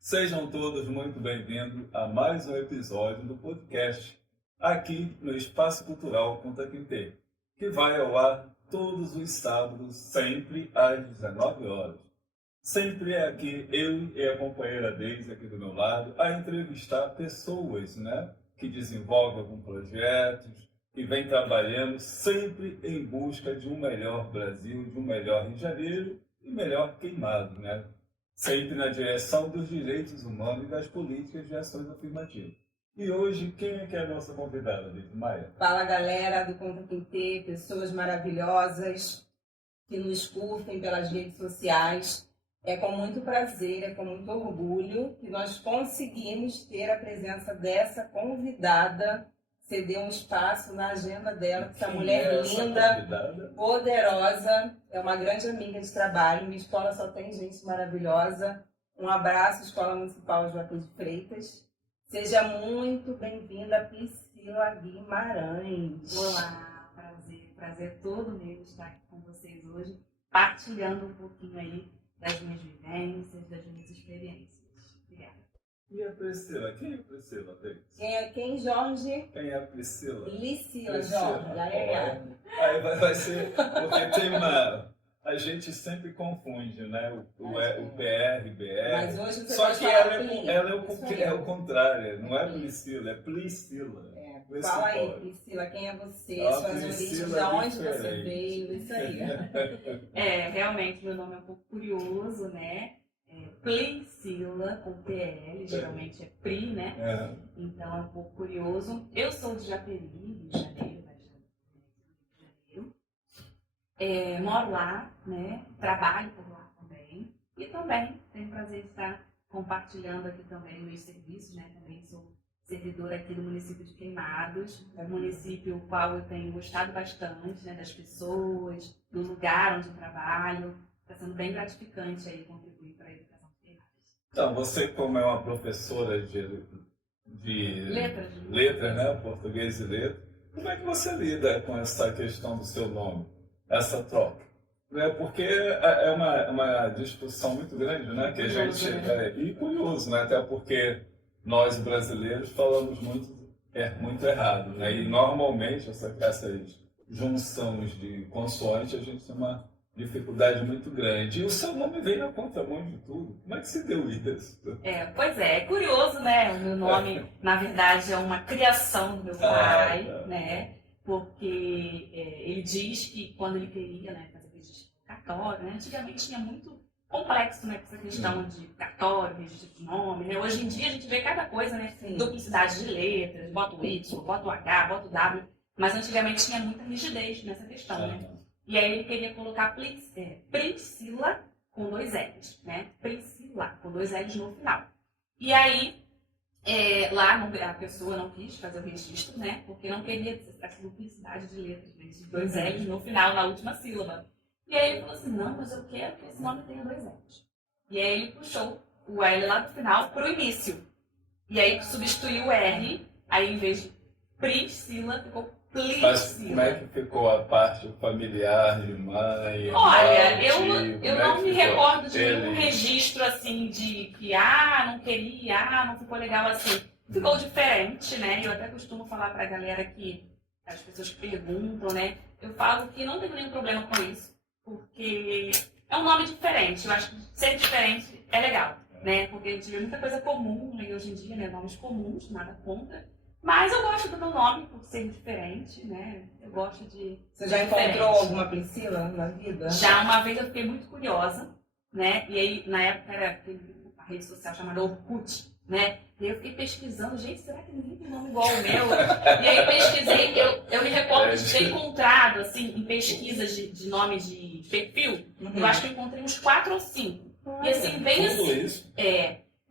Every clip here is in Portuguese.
Sejam todos muito bem-vindos a mais um episódio do podcast, aqui no Espaço Cultural Conta Quintê, que vai ao ar todos os sábados, sempre às 19 horas. Sempre é aqui eu e a companheira Deise aqui do meu lado a entrevistar pessoas, que desenvolvem algum projeto e vem trabalhando sempre em busca de um melhor Brasil, de um melhor Rio de Janeiro e melhor Queimado, sempre na direção dos direitos humanos e das políticas de ações afirmativas. E hoje, quem é que é a nossa convidada, Deise Maia? Fala, galera do Conta Quintê, pessoas maravilhosas que nos curtem pelas redes sociais. É com muito prazer, é com muito orgulho que nós conseguimos ter a presença dessa convidada, ceder um espaço na agenda dela, essa mulher linda, poderosa, é uma grande amiga de trabalho. Minha escola só tem gente maravilhosa. Um abraço, Escola Municipal Joaquim de Freitas. Seja muito bem-vinda, Priscila Guimarães. Olá, prazer todo meu estar aqui com vocês hoje, partilhando um pouquinho aí das minhas vivências, das minhas experiências. Obrigada. E a Priscila? Quem é a Priscila, Deise? Quem, Jorge? Quem é a Priscila? Priscila, Jorge. Aí vai ser, porque tem uma... A gente sempre confunde, o PR, BR. Mas hoje você Só vai que falar ela é o contrário, não é Priscila, é Priscila. Fala aí, Priscila, quem é você, suas origens, de onde você veio, isso aí. Realmente, meu nome é um pouco curioso, Priscila, com PL, geralmente é Pri, Então é um pouco curioso. Eu sou de Japeri, Rio de Janeiro, moro lá, trabalho por lá também. E também tenho o prazer de estar compartilhando aqui também meus serviços, Também sou servidora aqui do município de Queimados, município o qual eu tenho gostado bastante, das pessoas, do lugar onde eu trabalho. Está sendo bem gratificante aí contribuir para a educação de Queimados. Então, você como é uma professora de letras, português e letras, como é que você lida com essa questão do seu nome, essa troca? Porque é uma discussão muito grande, que a gente... E curioso, até porque nós brasileiros falamos muito errado, E normalmente essas junções de consoantes a gente tem uma dificuldade muito grande. E o seu nome vem na contramão de tudo. Como é que se deu isso? Pois é curioso, O meu nome, na verdade, é uma criação do meu pai, Porque ele diz que quando ele queria, fazer registro cartório, antigamente tinha muito complexo, essa questão de cartório, registro de nome, Hoje em dia a gente vê cada coisa, duplicidade de letras, bota o Y, bota o H, bota o W, mas antigamente tinha muita rigidez nessa questão, E aí ele queria colocar Priscila com 2 L's, Priscila com 2 L's no final. E aí, lá a pessoa não quis fazer o registro, Porque não queria essa duplicidade de letras, de 2 L's no final, na última sílaba. E aí ele falou assim, não, mas eu quero que esse nome tenha 2 L's. E aí ele puxou o L lá do final para o início. E aí substituiu o R, aí em vez de Priscila, ficou Priscila. Mas como é que ficou a parte familiar de mãe? Olha, eu não me recordo de nenhum registro assim de que, não queria, não ficou legal assim. Ficou diferente, Eu até costumo falar para a galera que, as pessoas que perguntam, Eu falo que não tenho nenhum problema com isso. Porque é um nome diferente. Eu acho que ser diferente é legal, Porque a gente vê muita coisa comum, e hoje em dia, nomes comuns, nada contra. Mas eu gosto do meu nome por ser diferente, Eu gosto de... Você já encontrou alguma Priscila na vida? Já, uma vez eu fiquei muito curiosa, E aí, na época, era a rede social chamada Orkut, E aí eu fiquei pesquisando, gente, será que ninguém tem nome igual ao meu? E aí eu pesquisei, eu me recordo de ter encontrado, assim, em pesquisas de nome de perfil, eu acho que eu encontrei uns 4 ou 5. E assim, bem assim... Isso?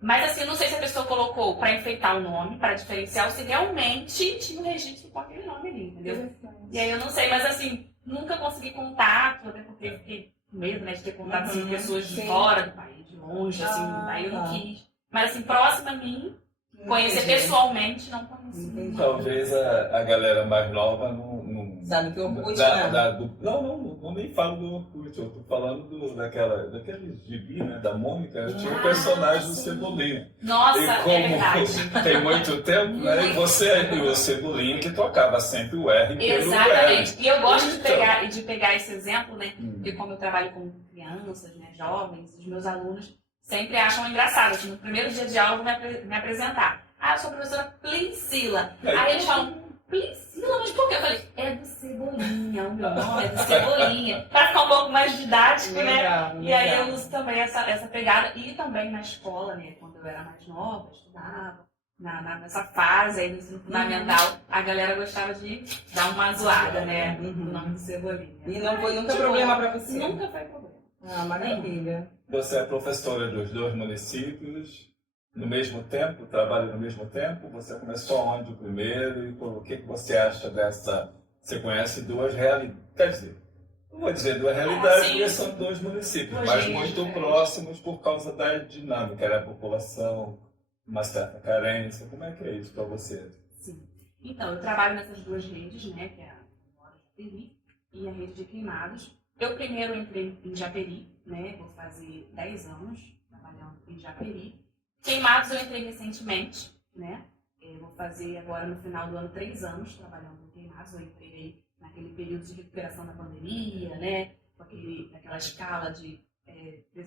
Mas assim, não sei se a pessoa colocou para enfeitar o nome, para diferenciar, ou se realmente tinha um registro com aquele nome ali, entendeu? E aí eu não sei, mas assim, nunca consegui contato, até porque eu fiquei com medo, de ter contato com pessoas de fora do país, de longe, assim, aí eu não quis. Mas assim, próxima a mim, conhecer pessoalmente, não conheci. Talvez a galera mais nova não Sabe que Orkut, Da, né? não, nem falo do Orkut, eu tô falando daquele gibi, né, da Mônica, tinha o Ah, personagem do sim. Cebolinha. Nossa, E é como verdade. tem muito tempo, né, e você e o Cebolinha que tocava sempre o R pelo Exatamente. R. E eu gosto Então, de pegar esse exemplo, né? hum, Porque como eu trabalho com crianças, né, jovens, os meus alunos sempre acham engraçado. Assim, no primeiro dia de aula eu vou me apresentar. Ah, eu sou a professora Priscila. Aí eles falam, Priscila, mas por quê? Eu falei, é do Cebolinha, o meu nome é do Cebolinha. Para ficar um pouco mais didático, né? Legal, E aí eu legal. uso também essa pegada. E também na escola, né? Quando eu era mais nova, eu estudava. Nessa fase aí do ensino fundamental, a galera gostava de dar uma zoada, né? Uhum. No nome do Cebolinha. E não foi nunca De problema boa. pra você? Nunca foi problema. Ah, maravilha. você é professora dos dois municípios, no mesmo tempo, trabalha no mesmo tempo, você começou onde primeiro e o que você acha dessa... Você conhece duas realidades, quer dizer, não vou dizer duas realidades, sim. porque são dois municípios, Duas mas regiões muito diferentes. próximos por causa da dinâmica, da população, uma certa carência. Como é que é isso para você? Sim. Então, eu trabalho nessas duas redes, né? Que é a Memória de Japeri e a rede de queimados. Eu primeiro entrei em Japeri, né? Vou fazer 10 anos trabalhando em Japeri. Queimados eu entrei recentemente, né? Eu vou fazer agora no final do ano 3 anos trabalhando em Queimados. Eu entrei naquele período de recuperação da pandemia, né? Com aquela escala de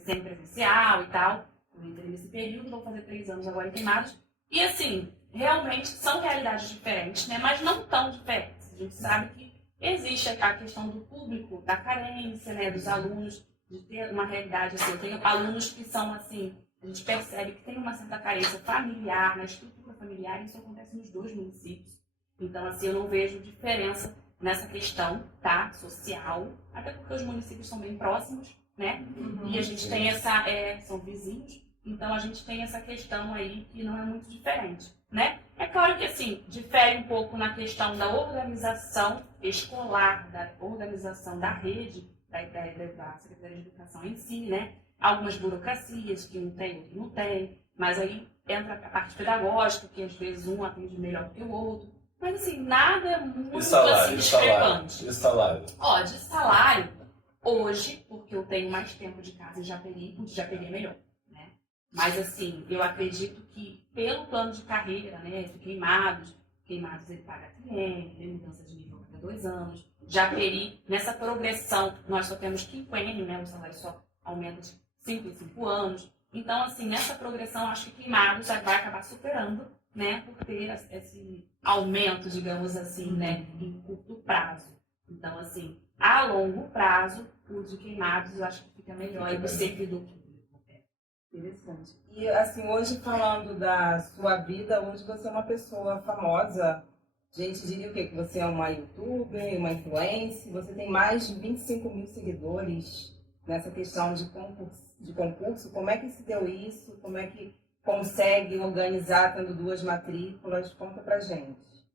semi-presencial e tal. Eu entrei nesse período, vou fazer 3 anos agora em Queimados. E assim, realmente são realidades diferentes, né? Mas não tão diferentes. A gente sabe que existe a questão do público, da carência, né? Dos alunos, de ter uma realidade assim. Eu tenho alunos que são assim, a gente percebe que tem uma certa carência familiar, na estrutura familiar, e isso acontece nos dois municípios. Então, assim, eu não vejo diferença nessa questão, tá? Social, até porque os municípios são bem próximos, né? E a gente tem são vizinhos, então a gente tem essa questão aí que não é muito diferente, né? É claro que, assim, difere um pouco na questão da organização escolar, da organização da rede, da Secretaria de Educação em si, né? Algumas burocracias que um tem, outro não tem, mas aí entra a parte pedagógica, que às vezes um atende melhor que o outro. Mas assim, nada é muito assim, discrepante. E salário? Ó, de salário, hoje, porque eu tenho mais tempo de casa em Japeri, o de Japeri é melhor, né? Mas assim, eu acredito que pelo plano de carreira, né, de Queimados ele paga TM, tem mudança de nível a cada 2 anos. Japeri, nessa progressão, nós só temos quinquênio, né, o salário só aumenta de 5 em 5 anos. Então, assim, nessa progressão, acho que Queimados já vai acabar superando, né, por ter esse aumento, digamos assim, né, em curto prazo. Então, assim, a longo prazo, o de Queimados eu acho que fica melhor e do servidor público. Interessante. E assim, hoje falando da sua vida, hoje você é uma pessoa famosa. Gente, diria o quê? Que você é uma youtuber, uma influencer, você tem mais de 25 mil seguidores nessa questão de concurso. Como é que se deu isso? Como é que consegue organizar tendo 2 matrículas? Conta pra gente.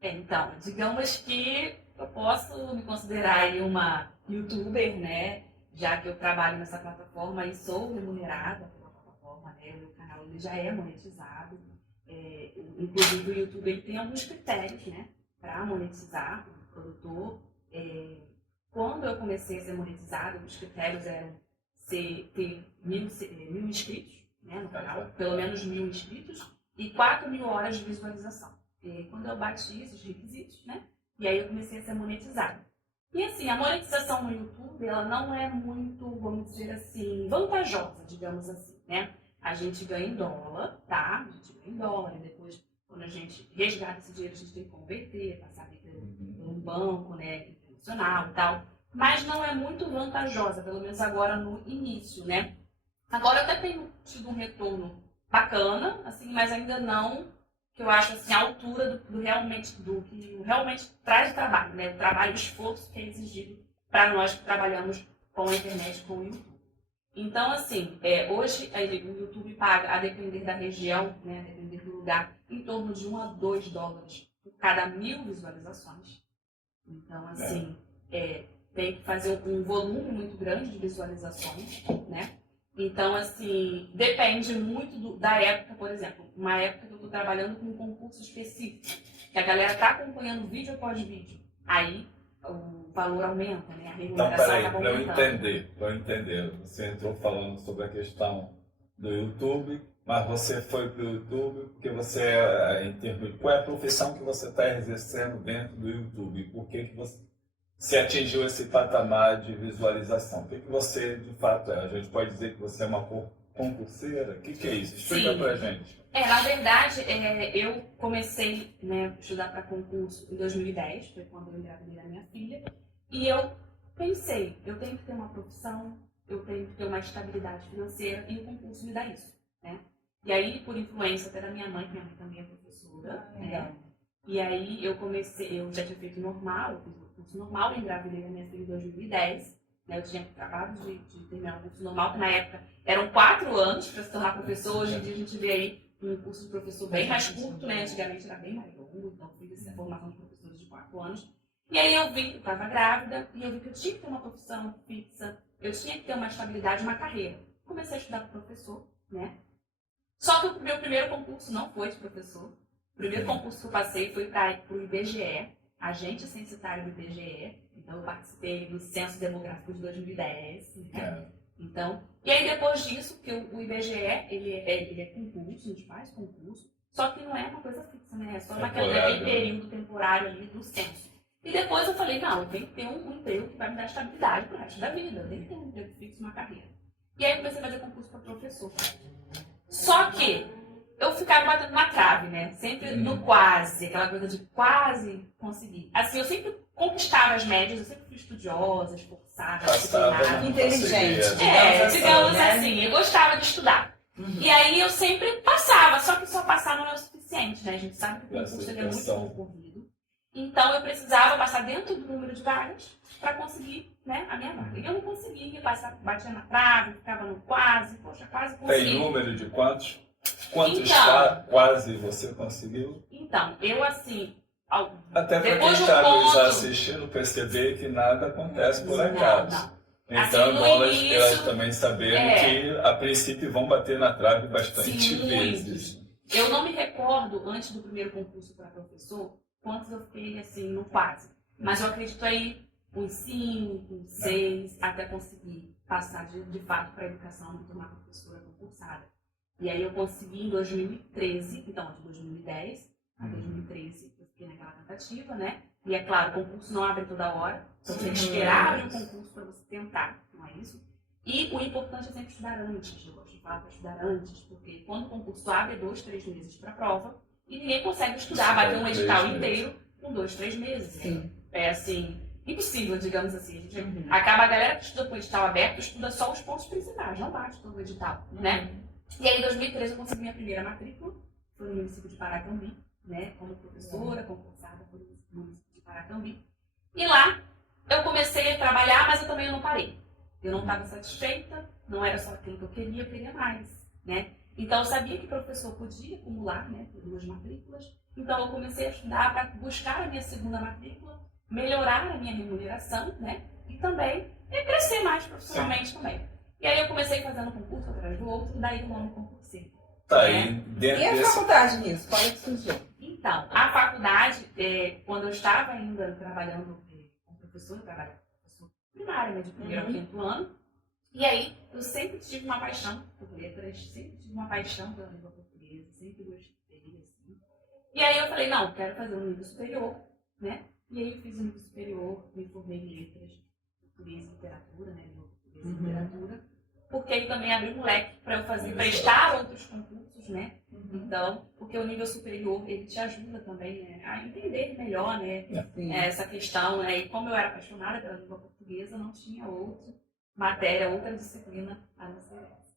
Então, digamos que eu posso me considerar aí uma youtuber, né? Já que eu trabalho nessa plataforma e sou remunerada pela plataforma, né? O meu canal ele já é monetizado. Inclusive o YouTube ele tem alguns critérios, né? Para monetizar o produtor. Quando eu comecei a ser monetizada, os critérios eram ter 1.000 inscritos, né, no canal, pelo menos 1.000 inscritos, e 4.000 horas de visualização. Quando eu bati esses requisitos, né? E aí eu comecei a ser monetizada. E assim, a monetização no YouTube, ela não é muito, vamos dizer assim, vantajosa, digamos assim, né? A gente ganha em dólar, tá? A gente ganha em dólar, e depois, quando a gente resgata esse dinheiro, a gente tem que converter, passar por um banco, né, internacional e tal. Mas não é muito vantajosa, pelo menos agora no início, né? Agora eu até tenho tido um retorno bacana, assim, mas ainda não que eu acho assim, a altura do que realmente traz de trabalho, né? O trabalho, o esforço que é exigido para nós que trabalhamos com a internet, com o YouTube. Então, assim, hoje o YouTube paga, a depender da região, né, a depender do lugar, em torno de 1 a 2 dólares por cada 1.000 visualizações. Então, assim, tem que fazer um volume muito grande de visualizações, né? Então, assim, depende muito da época, por exemplo. Uma época que eu estou trabalhando com um concurso específico, que a galera está acompanhando vídeo após vídeo. Aí, o valor aumenta, né? A Então, remuneração peraí, acaba para eu aumentando. entender. Você entrou falando sobre a questão do YouTube, mas você foi para o YouTube porque você, em termos de qual é a profissão que você está exercendo dentro do YouTube? Por que que você atingiu esse patamar de visualização? O que que você, de fato, é? A gente pode dizer que você é uma concurseira? O que é isso? Explica Sim. para a gente. Na verdade, eu comecei, né, a estudar para concurso em 2010, foi quando eu engravidei da minha filha, e eu pensei, eu tenho que ter uma profissão, eu tenho que ter uma estabilidade financeira, e o concurso me dá isso, né? E aí, por influência até da minha mãe também é professora, né? E aí eu já tinha feito normal, eu fiz o curso normal, eu engravidei da minha filha em 2010, né? Eu tinha acabado de terminar o curso normal, que na época eram 4 anos para se tornar professor, hoje em dia a gente vê aí um curso de professor bem mais curto, né? Antigamente era bem mais longo, então fiz essa formação de professores de 4 anos. E aí eu vi que eu estava grávida e eu vi que eu tinha que ter uma profissão fixa, eu tinha que ter uma estabilidade, uma carreira. Comecei a estudar para professor, né? Só que o meu primeiro concurso não foi de professor. O primeiro concurso que eu passei foi para o IBGE, agente censitário do IBGE. Então eu participei do Censo Demográfico de 2010, né? Então, e aí depois disso, que o IBGE, ele é concurso, a gente faz concurso, só que não é uma coisa fixa, né? É só naquele período temporário ali do censo. E depois eu falei, não, eu tenho que ter um emprego que vai me dar estabilidade pro resto da vida, eu tenho que ter um emprego fixo, uma carreira. E aí eu comecei a fazer concurso para professor. Só que eu ficava batendo na trave, né? Sempre no quase, aquela coisa de quase conseguir. Assim, eu sempre conquistava as médias, eu sempre fui estudiosa, esforçada, disciplinada. Inteligente. Digamos assim, eu gostava de estudar. E aí eu sempre passava, só que só passar não é o suficiente, né? A gente sabe que o concurso é muito concorrido. Então eu precisava passar dentro do número de vagas para conseguir, né, a minha vaga. E eu não conseguia, batia na trave, ficava no quase, poxa, quase consegui. Tem número de quantos? Quantos quase você conseguiu? Então, eu assim... Até para quem está nos assistindo perceber que nada acontece por acaso. Então é bom elas também saberem que a princípio vão bater na trave bastante vezes. Eu não me recordo, antes do primeiro concurso para professor, quantos eu fiquei assim no quase. Mas eu acredito aí uns 5, uns 6, até conseguir passar de fato para a educação, me tornar professora concursada. E aí eu consegui em 2013, então de 2010 a 2013, eu fiquei naquela tentativa, né? E é claro, o concurso não abre toda hora, então você tem que esperar abrir o concurso para você tentar, não é isso? E o importante é sempre estudar antes, eu gosto de falar para estudar antes, porque quando o concurso abre 2, 3 meses para a prova, e ninguém consegue estudar, bater um edital inteiro com 2, 3 meses. Né? É assim, impossível, digamos assim. Acaba a galera que estuda com o edital aberto, estuda só os pontos principais, não bate todo o edital, né? E aí em 2013 eu consegui minha primeira matrícula, foi no município de Paracambi, né? Como professora, concursada pelo município de Paracambi. E lá eu comecei a trabalhar, mas eu também não parei. Eu não estava satisfeita, não era só aquilo que eu queria mais, né? Então eu sabia que o professor podia acumular, né, 2 matrículas. Então eu comecei a estudar para buscar a minha segunda matrícula, melhorar a minha remuneração, né? E também crescer mais profissionalmente também. E aí eu comecei fazendo um concurso atrás do outro, daí o nome concurseiro. Tá aí dentro e a faculdade nisso? Qual é que surgiu? Então, a faculdade, quando eu estava ainda trabalhando como professora, eu trabalhava como professora primária, né, de primeiro ao 5º ano. E aí, eu sempre tive uma paixão por letras, sempre tive uma paixão pela língua portuguesa, sempre gostei, assim. E aí eu falei, não, quero fazer um nível superior, né? E aí eu fiz um nível superior, me formei em letras, português e literatura, né? Língua portuguesa e literatura. Porque aí também abriu um leque para eu fazer, prestar outros concursos, né? Então, porque o nível superior, ele te ajuda também, né, a entender melhor, né? Essa questão, né? E como eu era apaixonada pela língua portuguesa, não tinha outra matéria, outra disciplina a não ser essa.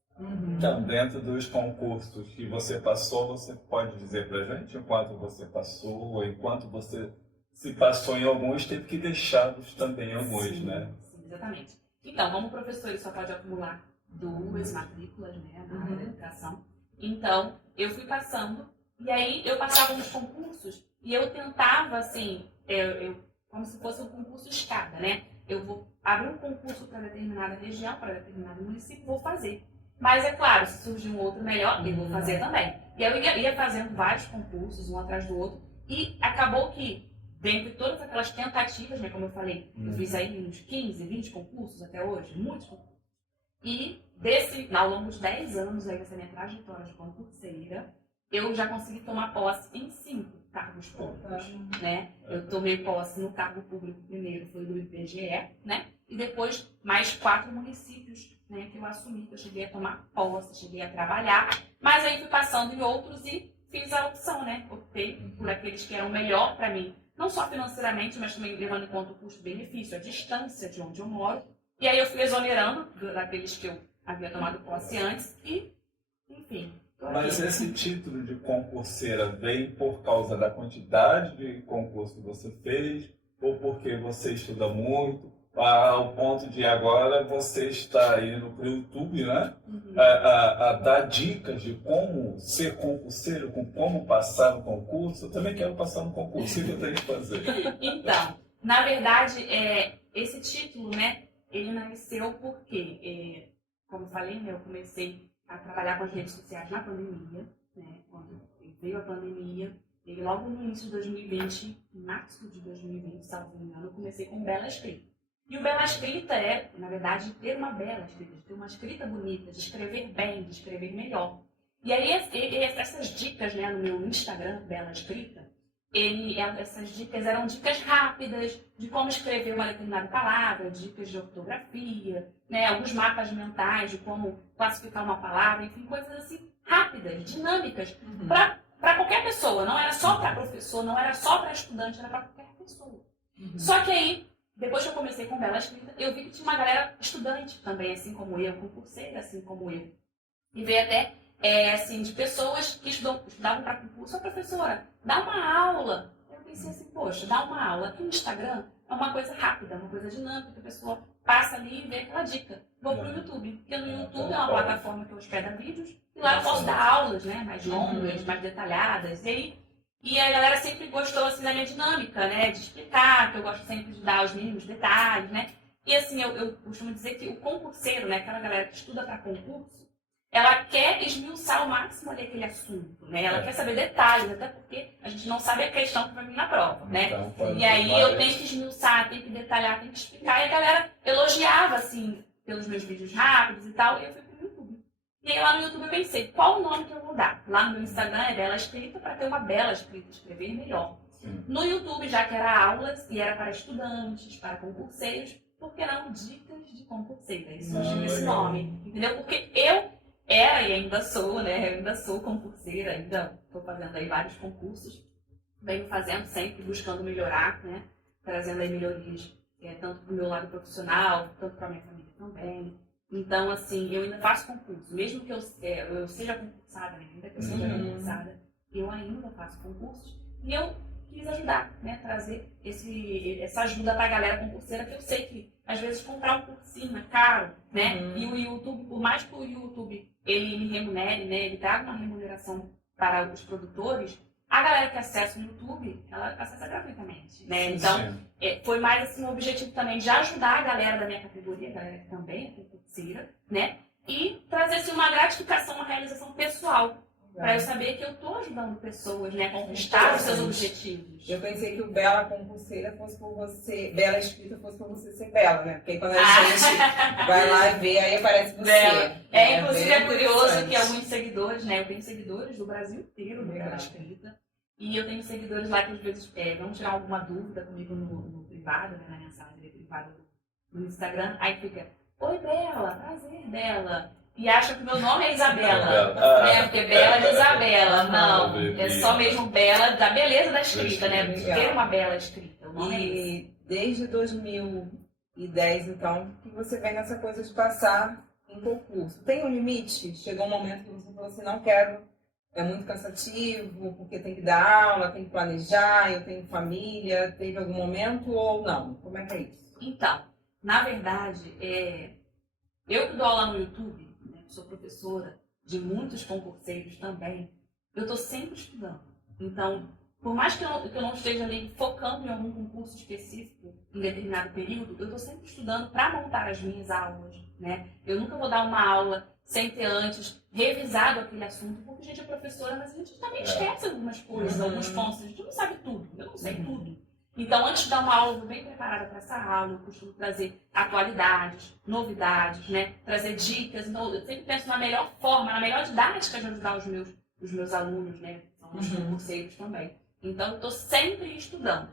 Então, dentro dos concursos que você passou, você pode dizer pra gente enquanto você passou, ou enquanto você se passou em alguns, teve que deixá-los também alguns, né? Sim, exatamente. Então, como professor, ele só pode acumular 2 matrículas, né, na área da educação. Então, eu fui passando, e aí eu passava nos concursos, e eu tentava, assim, como se fosse um concurso escada, né? Eu vou abrir um concurso para determinada região, para determinado município, vou fazer. Mas é claro, se surgir um outro melhor, eu vou fazer também. E eu ia fazendo vários concursos, um atrás do outro, e acabou que dentre todas aquelas tentativas, né, como eu falei, eu fiz aí uns 15, 20 concursos até hoje, muitos concursos. E ao longo de 10 anos aí dessa minha trajetória de concurseira, eu já consegui tomar posse em 5 cargos públicos, né? Eu tomei posse no cargo público primeiro, foi do IBGE, né? E depois mais 4 municípios, né, que eu assumi, que eu cheguei a tomar posse, cheguei a trabalhar, mas aí fui passando em outros e fiz a opção, né? Optei por aqueles que eram melhor para mim, não só financeiramente, mas também levando em conta o custo-benefício, a distância de onde eu moro. E aí eu fui exonerando daqueles que eu havia tomado posse antes e, enfim. Mas esse título de concurseira vem por causa da quantidade de concurso que você fez ou porque você estuda muito, ao ponto de agora você está indo para o YouTube, né? A dar dicas de como ser concurseiro, como passar no concurso. Eu também quero passar no concurso, o que eu tenho que fazer? Então, na verdade, esse título, né, ele nasceu porque, como eu falei, né, eu comecei a trabalhar com as redes sociais na pandemia, né, quando veio a pandemia, e logo no início de 2020, em março de 2020, salvo engano, eu comecei com Bela Escrita. E o Bela Escrita é, na verdade, ter uma bela escrita, de ter uma escrita bonita, de escrever bem, de escrever melhor. E aí, essas dicas, né, no meu Instagram, Bela Escrita, essas dicas eram dicas rápidas de como escrever uma determinada palavra, dicas de ortografia, né, alguns mapas mentais de como classificar uma palavra, enfim, coisas assim rápidas, dinâmicas, para qualquer pessoa. Não era só para professor, não era só para estudante, era para qualquer pessoa. Só que aí, depois que eu comecei com Bela Escrita, eu vi que tinha uma galera estudante também, assim como eu, concurseira, assim como eu. E veio até assim, de pessoas que estudavam para concurso. A professora, dá uma aula. Eu pensei assim, poxa, dá uma aula. Aqui no Instagram é uma coisa rápida, uma coisa dinâmica, que a pessoa passa ali e vê aquela dica. Vou pro YouTube, porque no YouTube é uma plataforma que hospeda vídeos, e lá eu posso dar aulas, né, mais longas, mais detalhadas. E a galera sempre gostou assim, da minha dinâmica, né, de explicar, que eu gosto sempre de dar os mínimos detalhes, né. E assim, eu costumo dizer que o concurseiro, né, aquela galera que estuda para concurso, ela quer esmiuçar ao máximo ali aquele assunto, né? Ela quer saber detalhes, até porque a gente não sabe a questão que vai vir na prova, né? Então, e aí eu tenho que esmiuçar, tenho que detalhar, tenho que explicar. E a galera elogiava, assim, pelos meus vídeos rápidos e tal, e eu fui pro YouTube. E aí lá no YouTube eu pensei, qual o nome que eu vou dar? Lá no meu Instagram é Bela Escrita, para ter uma bela escrita, escrever melhor. No YouTube, já que era aulas, e era para estudantes, para concurseiros, por que não dicas de concurseira? E surgiu esse nome, entendeu? Porque eu era e ainda sou, né? Eu ainda sou concurseira, ainda estou fazendo aí vários concursos, venho fazendo sempre, buscando melhorar, né? Trazendo aí melhorias, tanto para o meu lado profissional, tanto para a minha família também. Então, assim, eu ainda faço concurso, mesmo que eu seja concursada, né? Ainda que eu seja concursada, eu ainda faço concursos e eu quis ajudar, né? Trazer essa ajuda para a galera concurseira, que eu sei que às vezes comprar um cursinho é caro, né? E o YouTube, por mais que o YouTube ele me remunere, né? Ele traga uma remuneração para os produtores, a galera que acessa o YouTube, ela acessa gratuitamente, né? Então, foi mais assim um objetivo também de ajudar a galera da minha categoria, a galera que também é concurseira, né? E trazer assim, uma gratificação, uma realização pessoal, para eu saber que eu estou ajudando pessoas, né, a conquistar os seus objetivos. Eu pensei que o Bela concurseira fosse por você, Bela Escrita fosse por você ser bela, né? Porque quando a gente vai lá e vê, aí aparece você. Bela. Inclusive é curioso que alguns seguidores, né, eu tenho seguidores do Brasil inteiro do Bela Escrita, e eu tenho seguidores lá que às vezes vão tirar alguma dúvida comigo no privado, né, na mensagem privada no Instagram, aí fica, oi Bela, prazer Bela. E acham que meu nome é Isabela, né? Porque Bela de Isabela. Não, é só mesmo Bela, da beleza da escrita, né? De ter uma bela escrita. O nome e desde 2010, então, que você vem nessa coisa de passar em concurso. Tem um limite? Chegou um momento que você falou assim, não quero, é muito cansativo, porque tem que dar aula, tem que planejar, eu tenho família. Teve algum momento ou não? Como é que é isso? Então, na verdade, eu que dou aula no YouTube, sou professora de muitos concurseiros também, eu estou sempre estudando. Então, por mais que eu não esteja ali focando em algum concurso específico em determinado período, eu estou sempre estudando para montar as minhas aulas, né? Eu nunca vou dar uma aula sem ter antes revisado aquele assunto, porque a gente é professora, mas a gente também esquece algumas coisas, alguns pontos, a gente não sabe tudo, eu não sei tudo. Então, antes de dar uma aula, eu vou bem preparada para essa aula, eu costumo trazer atualidades, novidades, né? Trazer dicas. Então, eu sempre penso na melhor forma, na melhor didática de ajudar os meus alunos, né? São os concurseiros também. Então, eu estou sempre estudando.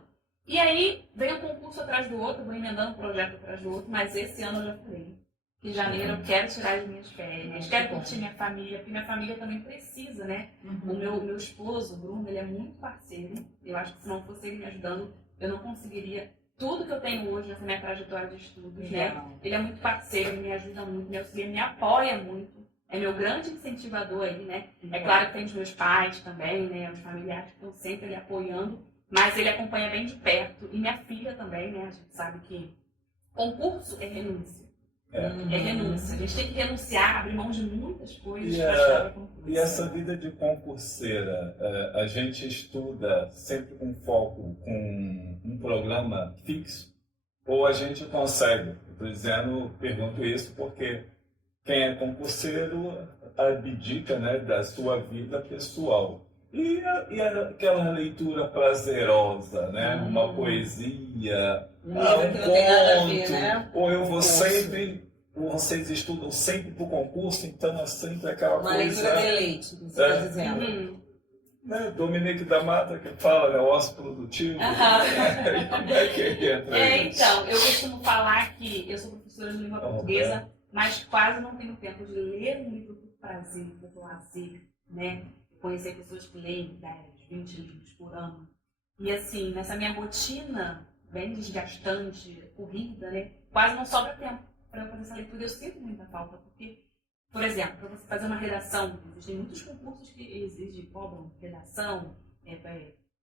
E aí, vem um concurso atrás do outro, vou emendando um projeto atrás do outro, mas esse ano eu já falei. Em janeiro eu quero tirar as minhas férias, quero curtir minha família, porque minha família também precisa, né? O meu esposo, o Bruno, ele é muito parceiro. Eu acho que se não fosse ele me ajudando, eu não conseguiria tudo que eu tenho hoje nessa minha trajetória de estudos, né? Ele é muito parceiro, ele me ajuda muito, me auxilia, me apoia muito. É meu grande incentivador aí, né? É claro que tem os meus pais também, né? Os familiares que estão sempre ali apoiando, mas ele acompanha bem de perto. E minha filha também, né? A gente sabe que concurso é renúncia. É renúncia. A gente tem que renunciar, abrir mão de muitas coisas para chegar ao concurso. E essa vida de concurseira, a gente estuda sempre com foco, com um programa fixo? Ou a gente consegue? Estou dizendo, pergunto isso porque quem é concurseiro abdica, né, da sua vida pessoal. E aquela leitura prazerosa, né? Uma poesia, um conto, né? ou eu vou sempre, vocês estudam sempre para o concurso, então é sempre aquela uma coisa... leitura de leite, que você está dizendo. Né? Dominique da Mata que fala, né? Ócio produtivo. Como é que entra isso? Então, eu costumo falar que eu sou professora de língua portuguesa, mas quase não tenho tempo de ler um livro por prazer, por lazer, né? Conhecer pessoas que leem 10, 20 livros por ano. E assim, nessa minha rotina bem desgastante, corrida, né? Quase não sobra tempo para eu fazer essa leitura. Eu sinto muita falta, porque, por exemplo, para você fazer uma redação, existem muitos concursos que exigem, cobram redação,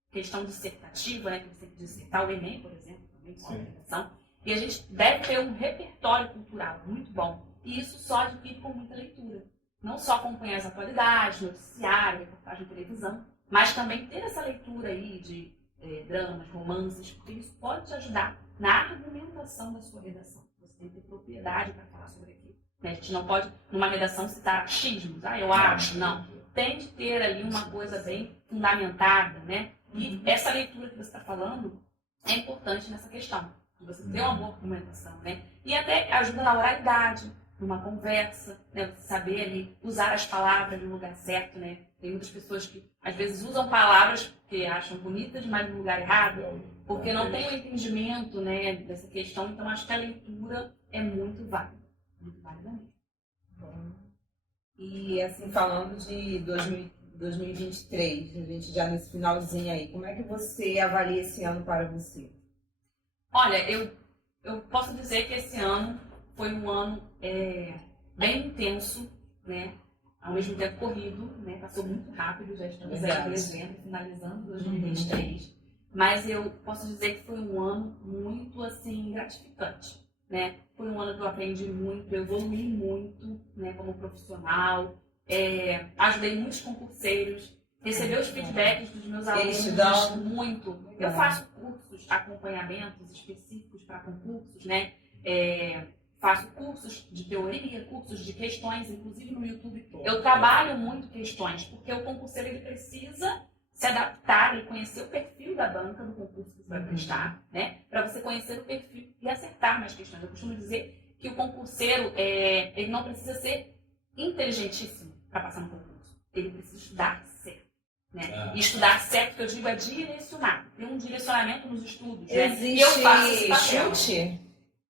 questão dissertativa, né? Que você tem que dissertar o Enem, por exemplo, também cobra redação. E a gente deve ter um repertório cultural muito bom. E isso só adquire com muita leitura. Não só acompanhar as atualidades, noticiário, reportagem de televisão, mas também ter essa leitura aí de dramas, romances, porque isso pode te ajudar na argumentação da sua redação. Você tem que ter propriedade para falar sobre aquilo. Né? A gente não pode, numa redação, citar achismos. Eu acho, não. Tem de ter ali uma coisa bem fundamentada, né? E essa leitura que você está falando é importante nessa questão. De você ter uma boa argumentação, né? E até ajuda na oralidade, numa conversa, né? Você saber ali usar as palavras no lugar certo, né? Tem muitas pessoas que às vezes usam palavras que acham bonitas, mas no lugar errado, porque não tem o entendimento, né, dessa questão. Então acho que a leitura é muito válida mesmo. E assim, falando de 2023, a gente já nesse finalzinho aí, como é que você avalia esse ano para você? Olha, eu posso dizer que esse ano foi um ano bem intenso, né? Ao mesmo tempo corrido, né? Passou muito rápido, já estamos aí em dezembro, finalizando 2023. Mas eu posso dizer que foi um ano muito, assim, gratificante, né? Foi um ano que eu aprendi muito, eu evolui muito, né? Como profissional, ajudei muitos concurseiros, recebi os feedbacks dos meus alunos muito. Eu faço cursos, acompanhamentos específicos para concursos, né? Faço cursos de teoria, cursos de questões, inclusive no YouTube. Eu trabalho muito questões, porque o concurseiro ele precisa se adaptar e conhecer o perfil da banca do concurso que você vai prestar, né? Para você conhecer o perfil e acertar mais questões. Eu costumo dizer que o concurseiro, ele não precisa ser inteligentíssimo para passar no concurso. Ele precisa estudar certo. Né? E estudar certo, que eu digo, é direcionar. Tem um direcionamento nos estudos. Existe, né? E eu faço esse papel. chute?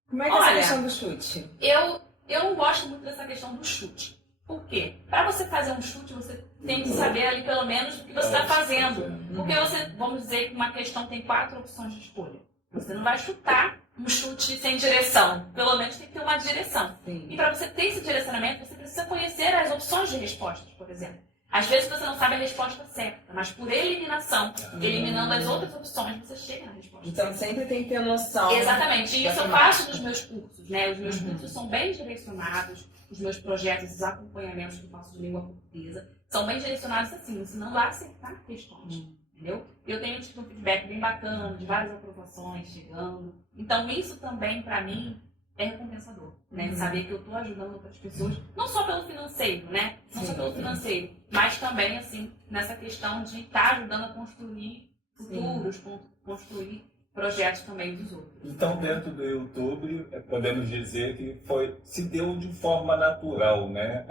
Como é que é essa questão do chute? Eu não gosto muito dessa questão do chute. Por quê? Para você fazer um chute, você tem que saber ali pelo menos o que você está fazendo. Porque você, vamos dizer que uma questão tem 4 opções de escolha. Você não vai chutar um chute sem direção. Pelo menos tem que ter uma direção. Sim. E para você ter esse direcionamento, você precisa conhecer as opções de respostas, por exemplo. Às vezes você não sabe a resposta certa, mas por eliminação, eliminando as outras opções, você chega na resposta então certa. sempre tem que ter noção. Exatamente. E isso eu faço nos meus cursos, né? Os meus cursos são bem direcionados, os meus projetos, os acompanhamentos que eu faço de língua portuguesa, são bem direcionados assim, ensinando a acertar questões, entendeu? Eu tenho tido um feedback bem bacana, de várias aprovações chegando. Então isso também, para mim, é recompensador, né? Saber que eu estou ajudando outras pessoas, não só pelo financeiro, né? Não só pelo financeiro, mas também, assim, nessa questão de estar ajudando a construir futuros, construir projetos também dos outros. Então, dentro do YouTube, podemos dizer que se deu de forma natural, né?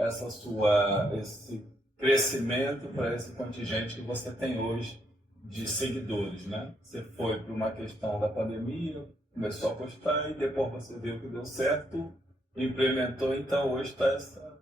Esse crescimento para esse contingente que você tem hoje de seguidores, né? Você foi para uma questão da pandemia, começou a postar e depois você viu que deu certo, implementou, então hoje está essa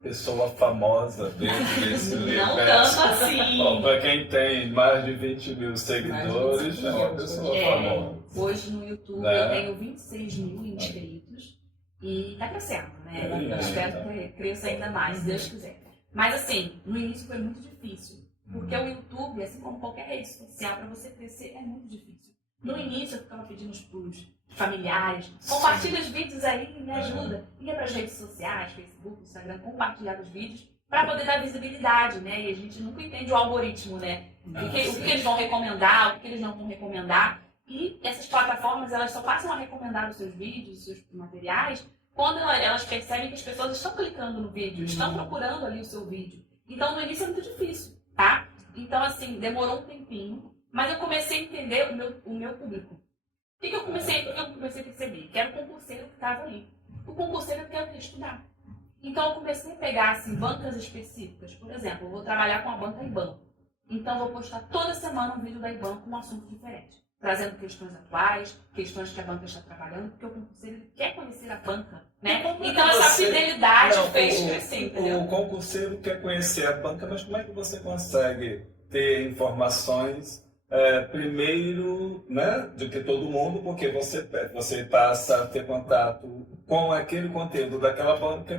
pessoa famosa dentro desse Não tanto assim. Para quem tem mais de 20 mil seguidores, é uma pessoa famosa. Hoje no YouTube né? eu tenho 26 mil inscritos e está crescendo, né? Eu espero que cresça ainda mais, se Deus quiser. Mas assim, no início foi muito difícil, porque o YouTube, assim como qualquer rede social, para você crescer é muito difícil. No início eu ficava pedindo pros familiares, compartilha os vídeos aí, me ajuda. Ia para as redes sociais, Facebook, Instagram, compartilhar os vídeos para poder dar visibilidade, né? E a gente nunca entende o algoritmo, né? O que eles vão recomendar, o que eles não vão recomendar. E essas plataformas, elas só passam a recomendar os seus vídeos, os seus materiais, quando elas percebem que as pessoas estão clicando no vídeo, estão procurando ali o seu vídeo. Então, no início é muito difícil, tá? Então, assim, demorou um tempinho, mas eu comecei a entender o meu público. O que eu comecei a perceber? Que era o concurseiro que estava ali. O concurseiro quer estudar. Então, eu comecei a pegar, assim, bancas específicas. Por exemplo, eu vou trabalhar com a banca IBAN. Então, eu vou postar toda semana um vídeo da IBAN com um assunto diferente. Trazendo questões atuais, questões que a banca está trabalhando, porque o concurseiro quer conhecer a banca, né? Então essa fidelidade fez crescer, entendeu? O concurseiro quer conhecer a banca, mas como é que você consegue ter informações primeiro, né, do que todo mundo, porque você passa a ter contato com aquele conteúdo daquela banca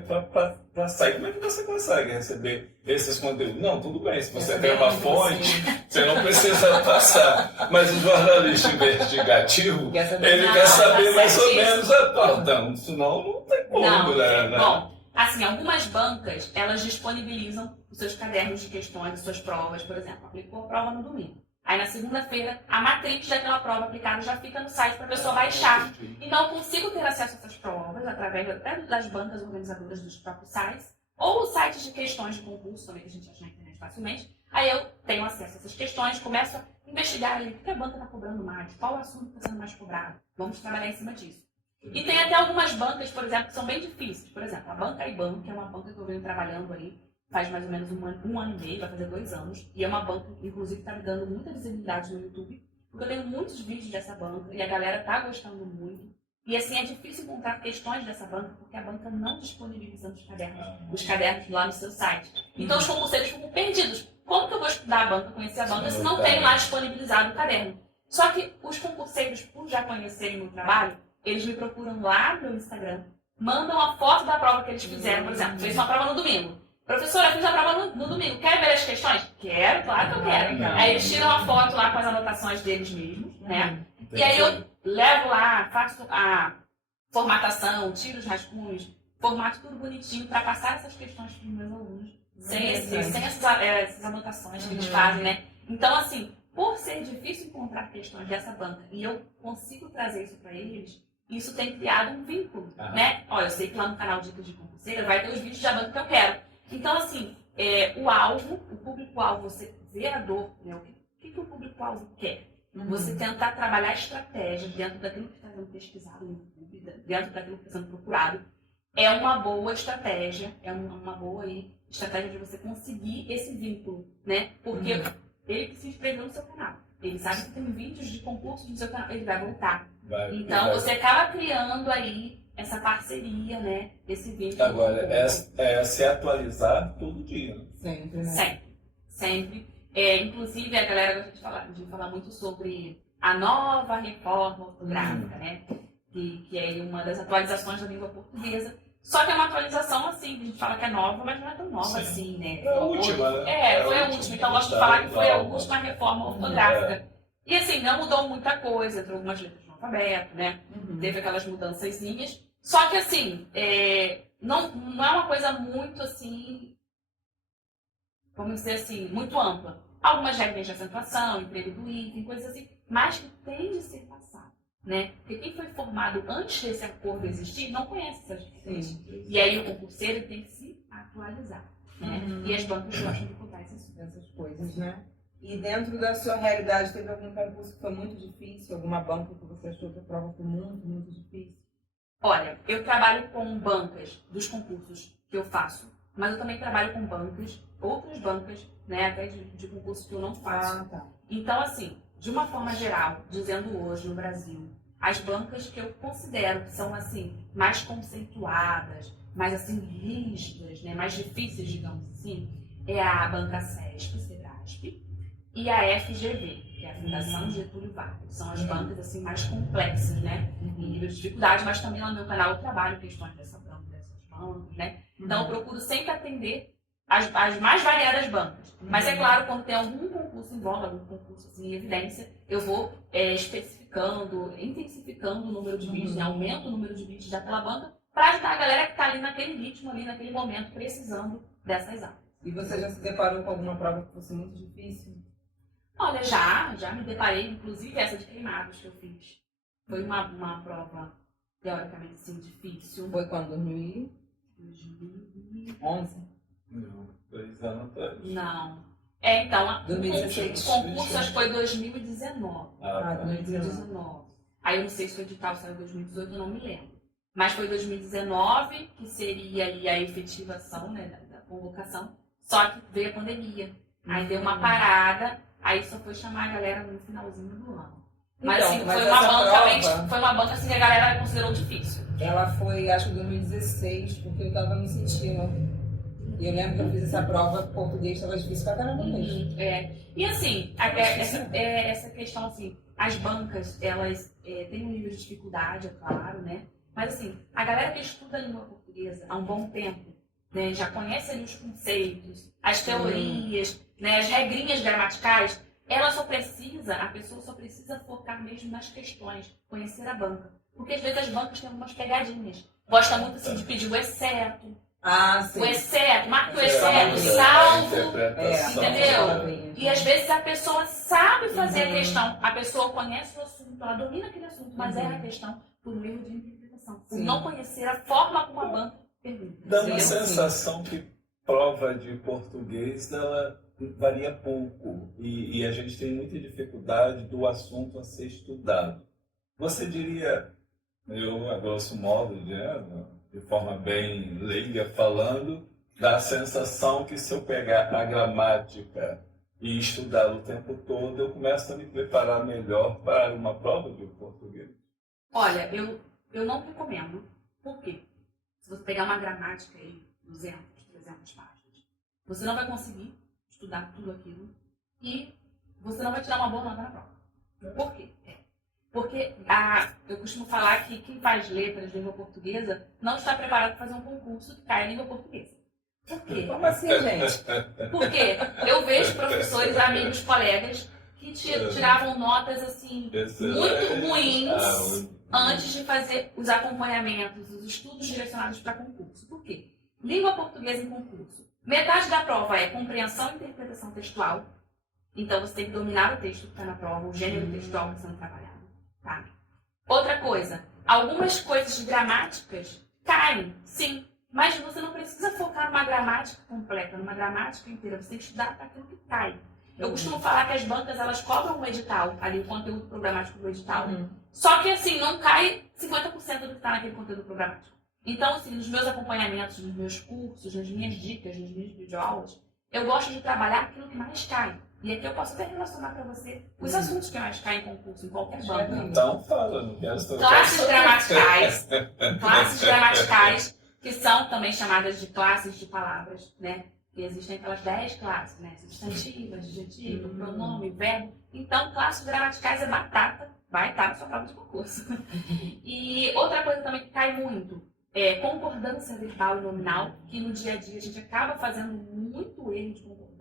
para sair. Como é que você consegue receber esses conteúdos? Não, tudo bem, se você tem uma fonte, você não precisa passar. Mas o jornalista investigativo, ele quer saber mais ou menos então, senão não tem como, né? Bom, assim, algumas bancas, elas disponibilizam os seus cadernos de questões, as suas provas, por exemplo, aplicou a prova no domingo. Aí na segunda-feira, a matriz daquela prova aplicada já fica no site para a pessoa baixar. Então eu consigo ter acesso a essas provas através até das bancas organizadoras dos próprios sites, ou sites de questões de concurso também, que a gente acha na internet facilmente. Aí eu tenho acesso a essas questões, começo a investigar ali o que a banca está cobrando mais, qual o assunto está sendo mais cobrado. Vamos trabalhar em cima disso. E tem até algumas bancas, por exemplo, que são bem difíceis. Por exemplo, a banca IBAN, que é uma banca que eu venho trabalhando aí faz mais ou menos um ano e meio, vai fazer 2 anos. E é uma banca, inclusive, que está me dando muita visibilidade no YouTube, porque eu tenho muitos vídeos dessa banca e a galera está gostando muito. E assim, é difícil encontrar questões dessa banca, porque a banca não disponibiliza os cadernos lá no seu site. Então os concurseiros ficam perdidos. Como que eu vou estudar a banca, conhecer a banca, se não tem lá disponibilizado o caderno? Só que os concurseiros, por já conhecerem o meu trabalho, eles me procuram lá no meu Instagram, mandam a foto da prova que eles fizeram, por exemplo, fez uma prova no domingo. Professora, eu fiz a prova no domingo. Quer ver as questões? Quero, claro que eu quero. Aí eles tiram a foto lá com as anotações deles mesmos, né? E aí eu levo lá, faço a formatação, tiro os rascunhos, formato tudo bonitinho para passar essas questões para os meus alunos, sem essas anotações que eles fazem, né? Então, assim, por ser difícil encontrar questões dessa banca e eu consigo trazer isso para eles, isso tem criado um vínculo, né? Olha, eu sei que lá no canal Dicas de Concurseira vai ter os vídeos da banca que eu quero. Então, assim, o público-alvo, você vê a dor, né? O que o público-alvo quer? Você tentar trabalhar a estratégia dentro daquilo que está sendo pesquisado no YouTube, dentro daquilo que está sendo procurado, é uma boa estratégia, é uma boa estratégia de você conseguir esse vínculo, né? Porque ele que se inscreveu no seu canal, ele sabe que tem vídeos de concurso no seu canal, ele vai voltar. Então, você acaba criando aí essa parceria, né? Esse vínculo. Agora, se atualizar todo dia. Sempre, né? Sempre. Inclusive, a galera gosta de falar muito sobre a nova reforma ortográfica, né? Que é uma das atualizações da língua portuguesa. Só que é uma atualização assim, que a gente fala que é nova, mas não é tão nova assim, né? É a última, né? Foi a última. Então, eu gosto de falar que foi a última reforma ortográfica. E assim, não mudou muita coisa, entrou algumas letras no alfabeto, né? Teve aquelas mudançazinhas. Só que assim, não é uma coisa muito assim, vamos dizer assim, muito ampla. Algumas regras de acentuação, emprego do item, coisas assim, mas que tem de ser passado, né? Porque quem foi formado antes desse acordo existir não conhece essas diferenças. E aí o concurseiro tem que se atualizar, né? E as bancas gostam de contar essas coisas, né? E dentro da sua realidade, teve algum concurso que foi muito difícil? Alguma banca que você achou que a prova foi muito, muito difícil? Olha, eu trabalho com bancas dos concursos que eu faço, mas eu também trabalho com bancas, outras bancas, né, até de concursos que eu não faço. Tá. Então, assim, de uma forma geral, dizendo hoje no Brasil, as bancas que eu considero que são, assim, mais conceituadas, mais, assim, rígidas, né, mais difíceis, digamos assim, é a banca SESP, SEBRASP, e a FGV, que é a Fundação Getúlio Vargas. São as bancas, assim, mais complexas, né, em nível de dificuldade, mas também lá no meu canal eu trabalho questões dessas bancas, né. Então, eu procuro sempre atender as mais variadas bancas. Mas é claro, quando tem algum concurso em voga, algum concurso assim, em evidência, eu vou especificando, intensificando o número de vídeos, né? Aumento o número de vídeos daquela banca, para ajudar a galera que está ali naquele ritmo, ali naquele momento, precisando dessas aulas. E você já se deparou com alguma prova que fosse muito difícil? Olha, já me deparei, inclusive essa de queimados que eu fiz. Foi uma prova, teoricamente, assim, difícil. Foi quando? 2011? Não, 2 anos atrás. Não. Então, 2016. o concurso acho que foi 2019. Ah, 2019. Aí eu não sei se o edital saiu em 2018, eu não me lembro. Mas foi 2019, que seria ali a efetivação, né, da convocação. Só que veio a pandemia. Aí deu uma parada, aí só foi chamar a galera no finalzinho do ano. Mas, Então, assim, mas foi uma essa banca, prova- foi uma banca assim, que a galera considerou difícil. Ela foi, acho que 2016, porque eu tava me sentindo. E eu lembro que eu fiz essa prova, português estava difícil pra caramba mesmo. E assim, essa questão assim, as bancas, elas têm um nível de dificuldade, é claro, né? Mas assim, a galera que estuda a língua portuguesa há um bom tempo, né, já conhece ali os conceitos, as teorias, né, as regrinhas gramaticais, a pessoa só precisa focar mesmo nas questões, conhecer a banca. Porque às vezes as bancas têm algumas pegadinhas. Gosta muito assim, de pedir o exceto. Ah, sim. O exceto, marca o exceto, salvo, Entendeu? e às vezes a pessoa sabe fazer a questão, a pessoa conhece o assunto, ela domina aquele assunto, mas erra a questão por um erro de interpretação, por não conhecer a forma como a banca pergunta. Dá uma sensação que prova de português ela varia pouco e a gente tem muita dificuldade do assunto a ser estudado. Você diria, eu a grosso modo, de forma bem leiga falando, dá a sensação que se eu pegar a gramática e estudar o tempo todo, eu começo a me preparar melhor para uma prova de português? Olha, eu não recomendo. Por quê? Se você pegar uma gramática aí, 200, 300 páginas, você não vai conseguir estudar tudo aquilo e você não vai tirar uma boa nota na prova. Por quê? Porque eu costumo falar que quem faz letras de língua portuguesa não está preparado para fazer um concurso que cai em língua portuguesa. Por quê? Como assim, gente? Porque eu vejo professores, amigos, colegas que tiravam notas assim muito ruins antes de fazer os acompanhamentos, os estudos direcionados para concurso. Por quê? Língua portuguesa em concurso. Metade da prova é compreensão e interpretação textual. Então você tem que dominar o texto que está na prova, o gênero textual que está sendo trabalhado. Tá? Outra coisa, algumas coisas gramáticas caem, sim, mas você não precisa focar numa gramática completa, numa gramática inteira, você tem que estudar para aquilo que cai. Eu costumo falar que as bancas, elas cobram o edital, ali o conteúdo programático do edital, só que assim, não cai 50% do que está naquele conteúdo programático. Então, assim, nos meus acompanhamentos, nos meus cursos, nas minhas dicas, nas minhas videoaulas, eu gosto de trabalhar aquilo que mais cai. E aqui eu posso até relacionar para você os assuntos que mais caem em concurso, em qualquer banca. Então, fala, não quero saber. Classes gramaticais, que são também chamadas de classes de palavras, né? E existem aquelas 10 classes, né? Substantivo, adjetivo, pronome, verbo. Então, classes gramaticais é batata, vai estar na sua prova de concurso. E outra coisa também que cai muito é concordância verbal e nominal, que no dia a dia a gente acaba fazendo muito erro de concordância.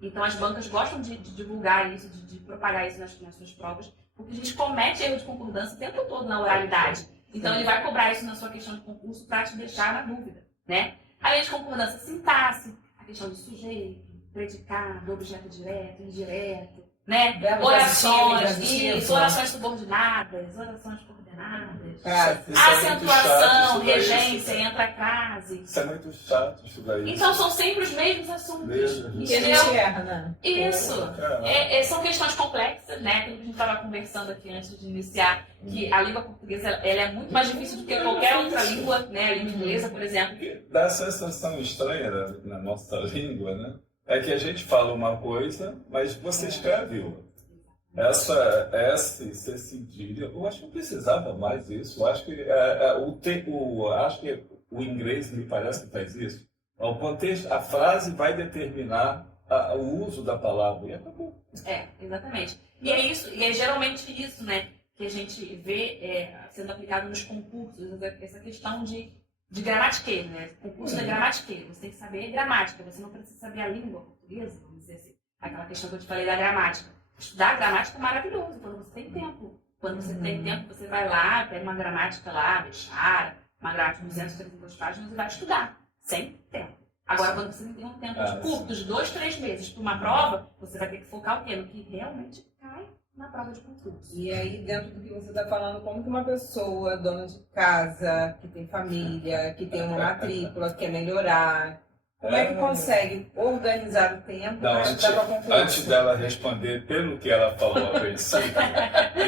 Então as bancas gostam de divulgar isso, de propagar isso nas suas provas, porque a gente comete erro de concordância o tempo todo na oralidade. Então ele vai cobrar isso na sua questão de concurso para te deixar na dúvida, né? Além de concordância, sintaxe, a questão de sujeito, predicado, objeto direto, indireto, né? Orações subordinadas, orações coordenadas, coordenadas. Frases. Acentuação, regência, entra a crase. Isso é muito chato estudar isso. Então são sempre os mesmos assuntos. Que a gente erra, né? Isso. São questões complexas, né? Como a gente estava conversando aqui antes de iniciar, que a língua portuguesa ela é muito mais difícil do que qualquer outra língua, né? A língua inglesa, por exemplo. Dá a sensação estranha na nossa língua, né? É que a gente fala uma coisa, mas você escreve outra. Essa C cedilha, eu acho que não precisava mais disso. Eu acho que acho que o inglês me parece que faz isso. O contexto, a frase vai determinar o uso da palavra e acabou. Exatamente. E é geralmente isso, né, que a gente vê sendo aplicado nos concursos, essa questão de gramatiqueiro, né? Concurso da gramatiqueiro. Você tem que saber gramática, você não precisa saber a língua portuguesa, vamos dizer assim. Aquela questão que eu te falei da gramática. Estudar gramática é maravilhoso, quando você tem tempo. Quando você tem tempo, você vai lá, pega uma gramática lá, Bechara, uma gramática de 200, 300 páginas e vai estudar, sem tempo. Agora, quando você tem um tempo curto, de 2, 3 meses para uma prova, você vai ter que focar o quê? No que realmente cai na prova de concurso. E aí, dentro do que você está falando, como que uma pessoa, dona de casa, que tem família, que tem uma matrícula, que quer melhorar, como é que consegue organizar o tempo para estudar para concurso? Antes dela responder pelo que ela falou a princípio,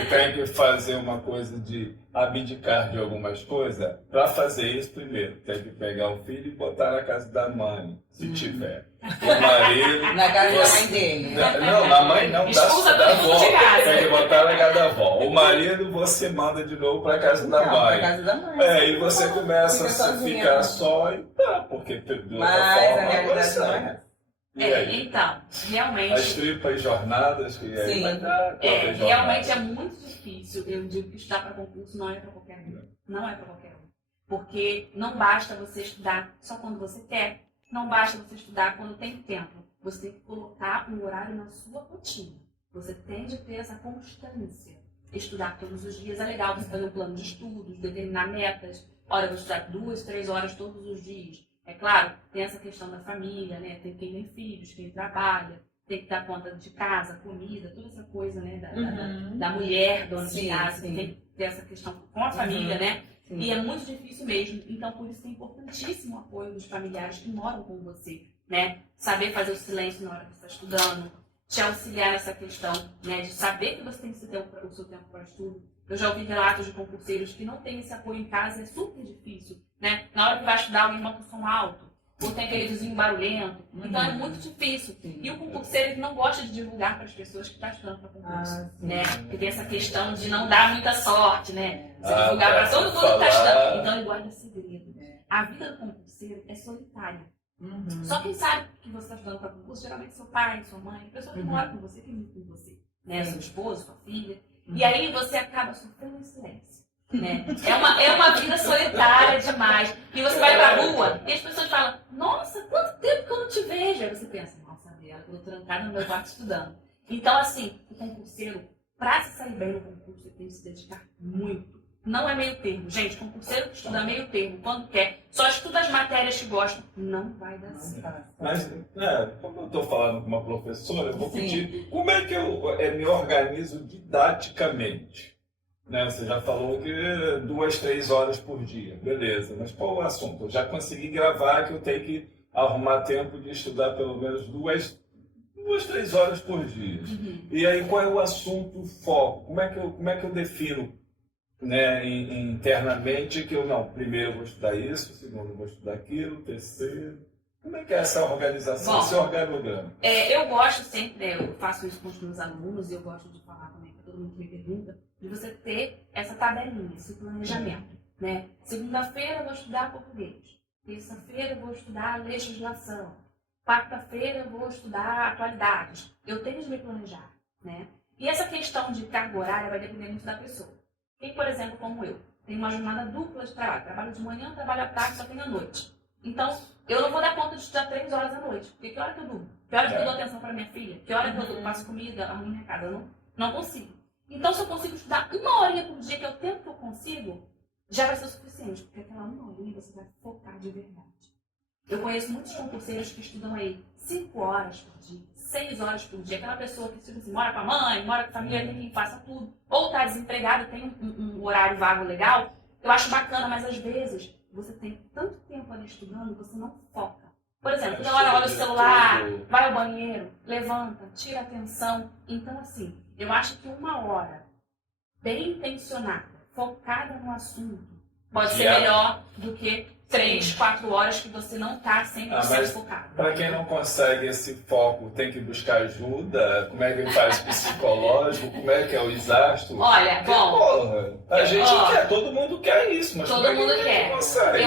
tem que fazer uma coisa de abdicar de algumas coisas. Para fazer isso, primeiro, tem que pegar o filho e botar na casa da mãe, se tiver. O marido... Na casa da mãe dele. Não, na mãe não, da avó. De casa. Tem que botar na casa da avó. O marido você manda de novo para casa da mãe. Para casa da mãe. E você começa a ficar só e porque de outra Mas forma, a realidade não é essa. E aí? Então, realmente... As tripas jornadas que aí Sim. vai dar realmente é muito difícil. Eu digo que estudar para concurso não é para qualquer um. Não é para qualquer um. Porque não basta você estudar só quando você quer. Não basta você estudar quando tem tempo. Você tem que colocar um horário na sua rotina. Você tem de ter essa constância. Estudar todos os dias é legal. Você fazer um plano de estudos, determinar metas. Olha, eu vou estudar 2, 3 horas todos os dias. É claro, tem essa questão da família, né? Tem quem tem filhos, quem trabalha, tem que dar conta de casa, comida, toda essa coisa, né? Da mulher dona de casa, sim. tem que ter essa questão com a família, né? Sim. E é muito difícil mesmo. Então, por isso é importantíssimo o apoio dos familiares que moram com você, né? Saber fazer o silêncio na hora que você está estudando, te auxiliar nessa questão, né? De saber que você tem que ter o seu tempo para estudo. Eu já ouvi relatos de concurseiros que não têm esse apoio em casa, é super difícil, né? Na hora que vai estudar, alguém bota o som alto, ou tem aquele vizinho barulhento. Então é muito difícil. E o concurseiro ele não gosta de divulgar para as pessoas que estão estudando para concurso, né? Porque tem essa questão de não dar muita sorte, né? Você divulgar para todo mundo que está estudando. Então ele guarda segredo. A vida do concurseiro é solitária. Só quem sabe que você está estudando para concurso, geralmente seu pai, sua mãe, a pessoa que mora com você, que vive com você, né? Seu esposo, sua filha. E aí você acaba sofrendo em silêncio, né? É uma vida solitária demais. E você vai pra rua e as pessoas falam, nossa, quanto tempo que eu não te vejo? Aí você pensa, nossa, eu tô trancada no meu quarto estudando. Então, assim, o concurseiro, pra se sair bem no concurso, ele tem que se dedicar muito. Não é meio termo. Gente, concurseiro que estuda meio termo, quando quer, só estuda as matérias que gosta, não vai dar certo. Mas, como eu estou falando com uma professora, eu vou pedir como é que eu me organizo didaticamente. Né? Você já falou que 2, 3 horas por dia, beleza, mas qual o assunto? Eu já consegui gravar que eu tenho que arrumar tempo de estudar pelo menos 2, 3 horas por dia. E aí qual é o assunto, o foco? Como é que eu defino, né, internamente que primeiro eu vou estudar isso, segundo eu vou estudar aquilo, terceiro... Como é que é essa organização, esse organograma? Eu gosto sempre, eu faço isso com os meus alunos e eu gosto de falar também para todo mundo que me pergunta, de você ter essa tabelinha, esse planejamento, né? Segunda-feira eu vou estudar português, terça-feira eu vou estudar legislação, quarta-feira eu vou estudar atualidades. Eu tenho de me planejar, né? E essa questão de carga horária vai depender muito da pessoa. Quem, por exemplo, como eu, tem uma jornada dupla de trabalho de manhã, trabalho à tarde, só tenho à noite. Então, eu não vou dar conta de estudar 3 horas à noite, porque que hora que eu durmo? Que hora que eu dou atenção para minha filha? Que hora que eu faço comida, arrumo minha casa? Eu não consigo. Então, se eu consigo estudar 1 horinha por dia, que é o tempo que eu consigo, já vai ser o suficiente, porque aquela 1 horinha você vai focar de verdade. Eu conheço muitos concurseiros que estudam aí 5 horas por dia, 6 horas por dia. Aquela pessoa que tipo assim, mora com a mãe, mora com a família, tem quem faça tudo. Ou está desempregado, tem um horário vago legal. Eu acho bacana, mas às vezes você tem tanto tempo ali estudando, você não foca. Por exemplo, toda hora olha o celular, vai ao banheiro, levanta, tira a atenção. Então, assim, eu acho que 1 hora bem intencionada, focada no assunto, pode ser melhor do que 3, 4 horas que você não está 100% focado. Para quem não consegue esse foco, tem que buscar ajuda? Como é que ele faz psicológico? Como é que é o exasto? Olha, bom... Porra, a gente quer, todo mundo quer isso, mas todo mundo quer. Consegue?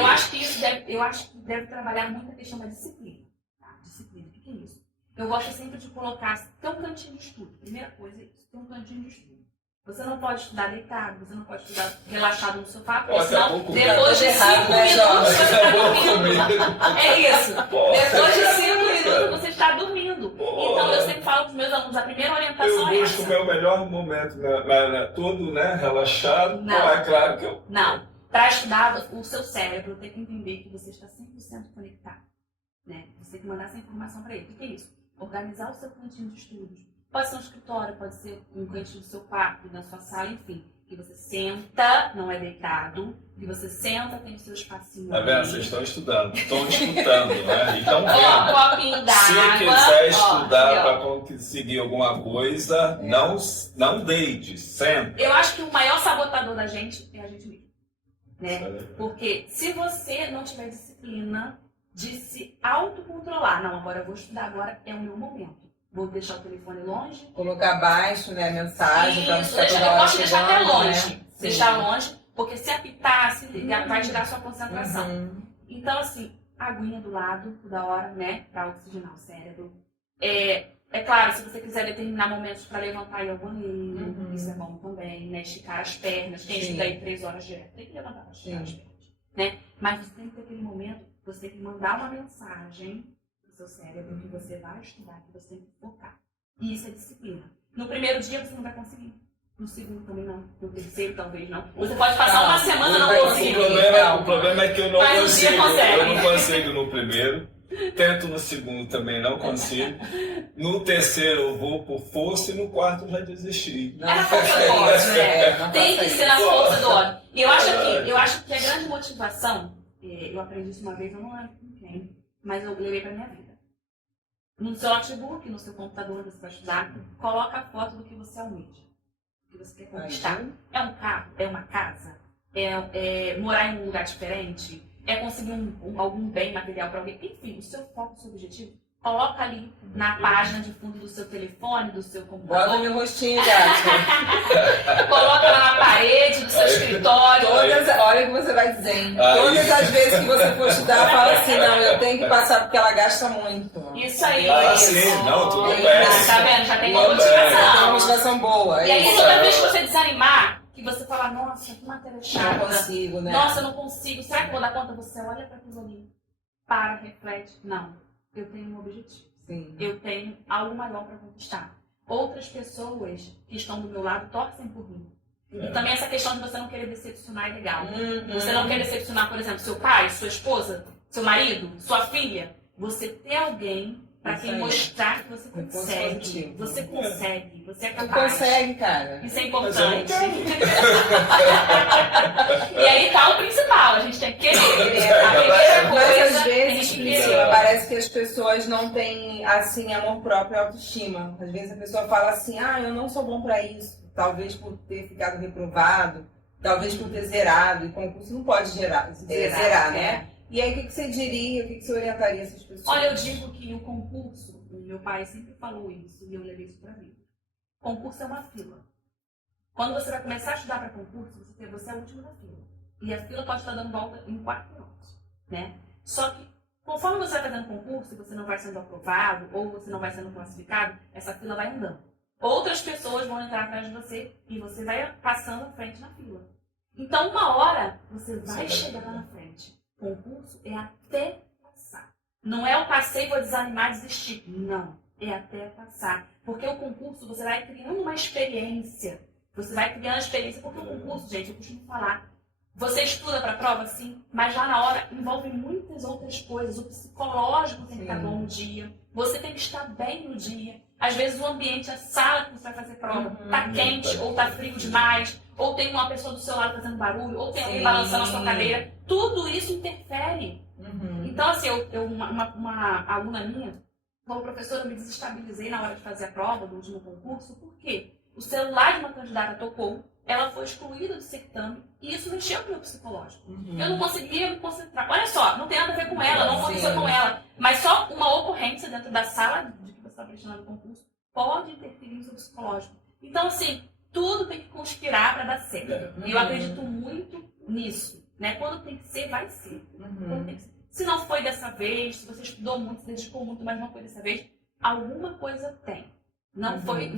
Eu acho que deve trabalhar muito a questão da disciplina. Tá? Disciplina, o que é isso? Eu gosto sempre de colocar, ter um cantinho de estudo. Primeira coisa é isso, ter um cantinho de estudo. Você não pode estudar deitado, você não pode estudar relaxado no sofá, porque senão depois de 5 minutos você está dormindo. É isso. Depois de 5 minutos você está dormindo. Então eu sempre falo para os meus alunos, a primeira orientação é essa. Eu busco o meu melhor momento, todo relaxado. Não. É claro que eu... Não. Para estudar, o seu cérebro tem que entender que você está 100% conectado. Né? Você tem que mandar essa informação para ele. O que é isso? Organizar o seu cantinho de estudos. Pode ser um escritório, pode ser um cantinho do seu quarto, da sua sala, enfim. Que você senta, não é deitado, que você senta, tem o seu espacinho. Tá vendo? Vocês estão estudando, estão escutando, né? Então, copinho d'água. Se quiser estudar para conseguir alguma coisa, não deite, senta. Eu acho que o maior sabotador da gente é a gente mesmo. Né? Porque se você não tiver disciplina de se autocontrolar, não, agora eu vou estudar, agora é o meu momento. Vou deixar o telefone longe. Colocar abaixo, né, a mensagem. Isso, eu gosto de deixar até longe. Né? Deixar longe, porque se apitar, se ligar, vai tirar sua concentração. Então, assim, aguinha do lado, toda hora, né, para oxigenar o cérebro. É claro, se você quiser determinar momentos para levantar e ir ao banheiro, isso é bom também, né, esticar as pernas. Quem estuda aí 3 horas direto, tem que levantar para esticar as pernas. Né? Mas você tem que ter aquele momento, você tem que mandar uma mensagem seu cérebro, que você vai estudar, que você tem que focar. E isso é disciplina. No primeiro dia você não vai conseguir. No segundo também não. No terceiro talvez não. Você pode passar uma semana não conseguindo. O problema é que eu não consigo. Eu não consigo no primeiro. Tento no segundo também, não consigo. No terceiro eu vou por força e no quarto eu já desisti. É na força do ódio, né? Tem que ser na força do ódio. E eu acho que a grande motivação, eu aprendi isso uma vez, eu não lembro com quem, mas eu levei pra minha vida. No seu notebook, no seu computador, você vai estudar, coloca a foto do que você almeja, do que você quer conquistar. É um carro? É uma casa? É morar em um lugar diferente? É conseguir algum bem material para alguém? Enfim, o seu foco, o seu objetivo, coloca ali na página de fundo do seu telefone, do seu computador. Bota meu rostinho, gato. Coloca lá na parede do seu escritório. Olha o que você vai dizendo. Todas as vezes que você for estudar, fala assim, não, eu tenho que passar porque ela gasta muito. Isso aí. Sim, não, tudo bem. Tá vendo? Já tem uma motivação. Tem uma motivação boa. E aí, toda vez que você desanimar, que você fala, nossa, que matéria chata. Não consigo, né? Nossa, eu não consigo. Será que eu vou dar conta? Você olha para aquilo ali, para, reflete. Não. Eu tenho um objetivo. Sim. Eu tenho algo maior para conquistar. Outras pessoas que estão do meu lado torcem por mim. E também essa questão de você não querer decepcionar é legal. Você não quer decepcionar, por exemplo, seu pai, sua esposa, seu marido, sua filha. Você ter alguém para quem mostrar que você consegue. Você consegue. Você é capaz. Tu consegue, cara. Isso é importante. E aí tá o principal. A gente tem que querer. A primeira coisa. Mas às vezes, parece que as pessoas não têm, assim, amor próprio e autoestima. Às vezes a pessoa fala assim, eu não sou bom para isso. Talvez por ter ficado reprovado, talvez por ter zerado. E concurso não pode zerar, né? E aí, o que você diria, o que você orientaria essas pessoas? Olha, eu digo que o concurso, o meu pai sempre falou isso e eu levei isso para mim. Concurso é uma fila. Quando você vai começar a estudar para concurso, você é o último da fila. E a fila pode estar dando volta em 4 minutos, né? Só que, conforme você vai fazendo concurso e você não vai sendo aprovado ou você não vai sendo classificado, essa fila vai andando. Outras pessoas vão entrar atrás de você e você vai passando à frente na fila. Então, uma hora, você vai chegar lá na frente. Concurso é até passar. Não é o passei e vou desanimar e desistir. Não, é até passar. Porque o concurso, você vai criando uma experiência. Você vai criando a experiência, porque o concurso, gente, eu costumo falar, Você estuda para a prova, sim, mas lá na hora envolve muitas outras coisas. O psicológico tem que estar bom no dia, você tem que estar bem no dia. Às vezes o ambiente, a sala que você vai fazer prova, tá quente ou tá frio demais, ou tem uma pessoa do seu lado fazendo barulho, ou tem alguém balançando a sua cadeira. Tudo isso interfere. Então, assim, uma aluna minha, como professora, eu me desestabilizei na hora de fazer a prova do último concurso, porque o celular de uma candidata tocou, ela foi excluída do certame e isso mexeu com o meu psicológico. Eu não conseguia me concentrar. Olha só, não tem nada a ver com ela, não aconteceu com ela, mas só uma ocorrência dentro da sala de que você está prestando o concurso pode interferir no seu psicológico. Então, assim, tudo tem que conspirar para dar certo. E eu acredito muito nisso. Né? Quando tem que ser, vai ser. Quando tem que ser. Se não foi dessa vez, se você estudou muito, se dedicou muito, mas não foi dessa vez, alguma coisa tem. Não foi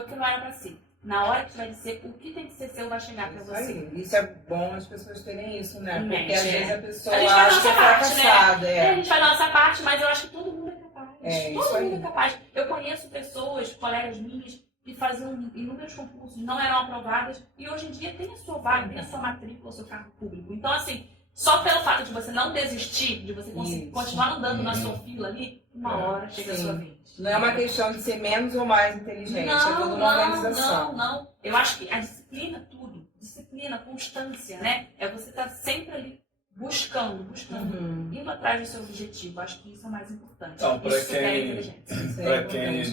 porque não era para ser. Na hora que tiver de ser, o que tem que ser seu vai chegar para você. Aí. Isso é bom as pessoas terem isso, né? Porque às vezes a pessoa a gente vai acha que é fracassada. Né? A gente vai dar nossa parte, mas eu acho que todo mundo é capaz. Todo mundo aí. é capaz. Eu conheço pessoas, colegas minhas, que faziam inúmeros concursos, não eram aprovadas, e hoje em dia tem a sua vaga, tem a sua matrícula, o seu cargo público. Então, assim, só pelo fato de você não desistir, de você continuar andando na sua fila ali, uma hora chega a sua vez. Não é uma questão de ser menos ou mais inteligente, é toda uma organização. Não. Eu acho que a disciplina, tudo. Disciplina, constância, né? É você estar sempre ali buscando, indo atrás do seu objetivo. Acho que isso é o mais importante. Então, para quem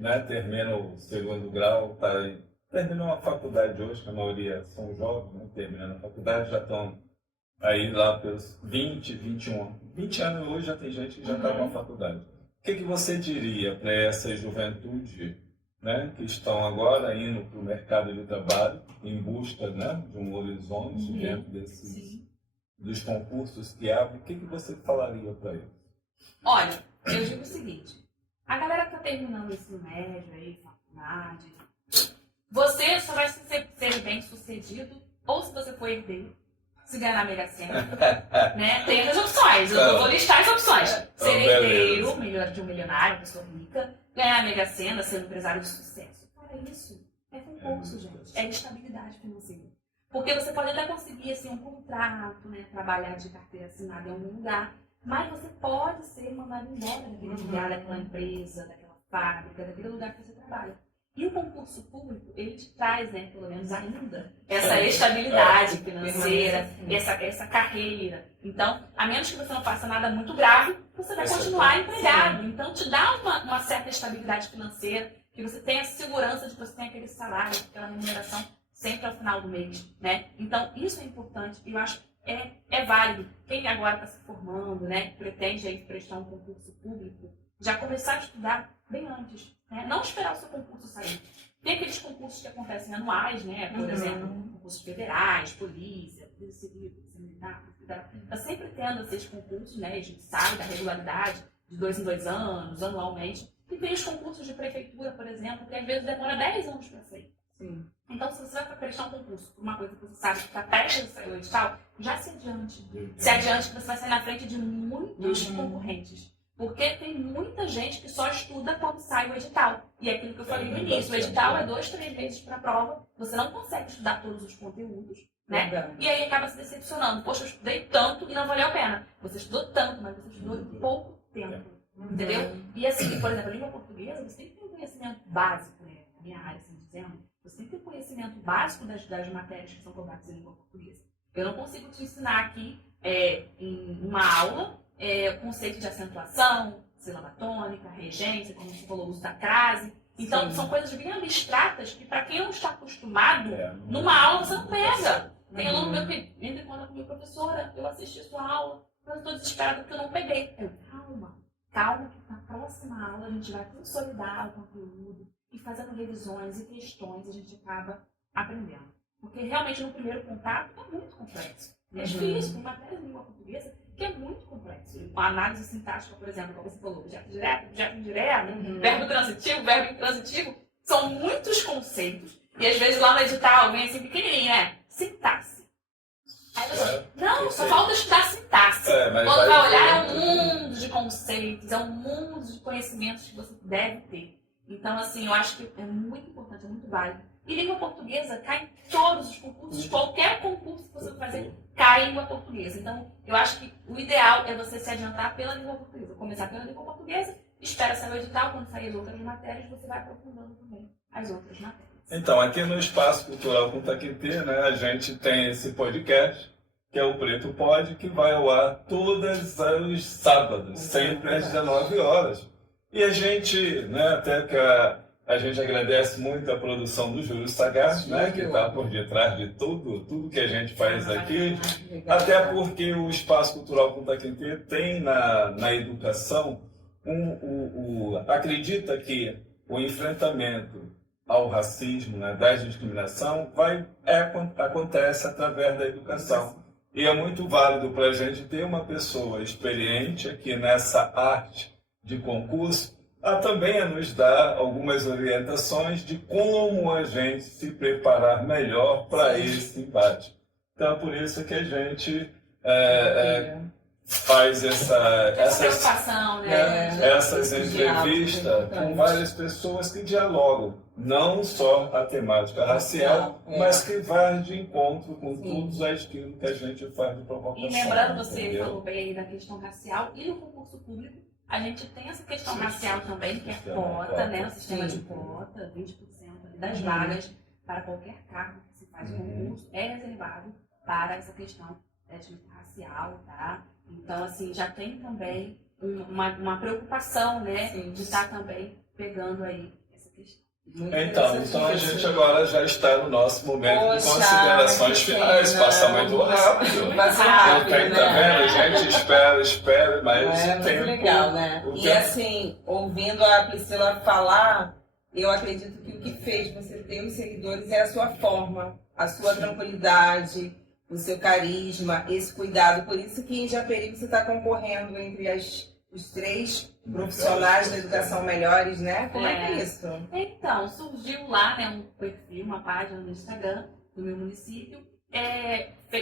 né, termina o segundo grau, terminou uma faculdade hoje, que a maioria são jovens, né, terminando a faculdade, já estão aí lá pelos 20, 21 anos. 20 anos hoje já tem gente que já está na faculdade. O que você diria para essa juventude, né, que estão agora indo para o mercado de trabalho em busca, né, de um horizonte dentro dos concursos que abrem? O que você falaria para eles? Olha, eu digo o seguinte, a galera que está terminando o ensino médio, aí, faculdade, você só vai ser bem sucedido ou se você for herdeiro, se ganhar na Mega Sena, né? Tem as opções, eu vou listar as opções. Ser herdeiro, melhor de um milionário, pessoa rica, ganhar a Mega Sena, ser um empresário de sucesso. Para isso, é concurso, gente. É estabilidade financeira. Porque você pode até conseguir assim, um contrato, né? Trabalhar de carteira assinada em algum lugar, mas você pode ser mandado embora daquele lugar, daquela empresa, daquela fábrica, daquele lugar que você trabalha. E o concurso público, ele te traz, né, pelo menos ainda, essa estabilidade financeira, essa carreira. Então, a menos que você não faça nada muito grave, você vai continuar empregado. Então, te dá uma certa estabilidade financeira, que você tenha segurança de que você tem aquele salário, aquela remuneração sempre ao final do mês, né? Então, isso é importante e eu acho que é válido. Quem agora está se formando, né, pretende aí prestar um concurso público, já começar a estudar bem antes. Não esperar o seu concurso sair. Tem aqueles concursos que acontecem anuais, né? Por exemplo, concursos federais, polícia civil, polícia militar. Está sempre tendo esses concursos, né? A gente sabe da regularidade de 2 em 2 anos, anualmente. E tem os concursos de prefeitura, por exemplo, que às vezes demora 10 anos para sair. Então, se você vai prestar um concurso por uma coisa que você sabe que está perto de sair o edital, já se adiante. Se adiante que você vai sair na frente de muitos concorrentes. Porque tem muita gente que só estuda quando sai o edital. E é aquilo que eu falei no início, o edital é 2, 3 meses para a prova, você não consegue estudar todos os conteúdos, né? E aí acaba se decepcionando. Poxa, eu estudei tanto e não valeu a pena. Você estudou tanto, mas você estudou em pouco tempo, entendeu? E assim, por exemplo, a língua portuguesa, você tem que ter um conhecimento básico, né? Na minha área, assim dizendo, você tem que ter um conhecimento básico das matérias que são cobradas em língua portuguesa. Eu não consigo te ensinar aqui, em uma aula, o conceito de acentuação, sílaba tônica, regência, como você falou, o uso da crase. Então, são coisas bem abstratas que, para quem não está acostumado, numa aula você não pega. Tem aluno meu que entra em contato com a minha professora, eu assisti a sua aula, mas eu estou desesperada porque eu não peguei. Calma, que na próxima aula a gente vai consolidar o conteúdo e fazendo revisões e questões a gente acaba aprendendo. Porque realmente no primeiro contato é muito complexo. É difícil, com matéria de língua portuguesa, que é muito complexo. A análise sintática, por exemplo, como você falou, objeto direto, objeto indireto, verbo transitivo, verbo intransitivo, são muitos conceitos. E às vezes lá no edital vem assim pequenininho, né? Sintaxe. Aí você não, só falta estudar sintaxe. Quando vai olhar é um mundo de conceitos, é um mundo de conhecimentos que você deve ter. Então, assim, eu acho que é muito importante, é muito válido E língua portuguesa cai em todos os concursos, qualquer concurso que você for fazer, cai em língua portuguesa. Então, eu acho que o ideal é você se adiantar pela língua portuguesa. Começar pela língua portuguesa, espera sair o edital, quando sair as outras matérias, você vai aprofundando também as outras matérias. Então, aqui no Espaço Cultural Contaquintê, né, a gente tem esse podcast, que é o Preto Pod, que vai ao ar todos os sábados, sempre às 19 horas. E a gente, né, até que a gente agradece muito a produção do Júlio Sagaz, né, que está por detrás de tudo que a gente faz aqui, até porque o Espaço Cultural Contaquintê tem na educação, acredita que o enfrentamento ao racismo, né, da discriminação, acontece através da educação. E é muito válido para a gente ter uma pessoa experiente aqui nessa arte de concurso, também a nos dar algumas orientações de como a gente se preparar melhor para esse embate. Então, é por isso que a gente faz essas preocupação, né? essas entrevistas com várias pessoas que dialogam, não só a temática racial, mas que vai de encontro com tudo aquilo que a gente faz de provocação. E lembrando, você falou bem aí da questão racial, e no concurso público a gente tem essa questão racial também, que é cota, né? O sistema de cota, 20% das vagas para qualquer cargo que se faz concurso é reservado para essa questão étnico-racial, tá? Então, assim, já tem também uma preocupação, né, de estar também pegando aí essa questão. Então a gente agora já está no nosso momento de considerações finais. Passa muito rápido. Passa rápido, tá vendo? A gente espera, mas é muito legal, né? E assim, ouvindo a Priscila falar, eu acredito que o que fez você ter os seguidores é a sua forma, a sua tranquilidade, o seu carisma, esse cuidado. Por isso que em Japeri você está concorrendo entre os 3 profissionais da educação melhores, né? Como é que é isso? Então, surgiu lá, né, um perfil, uma página no Instagram do meu município,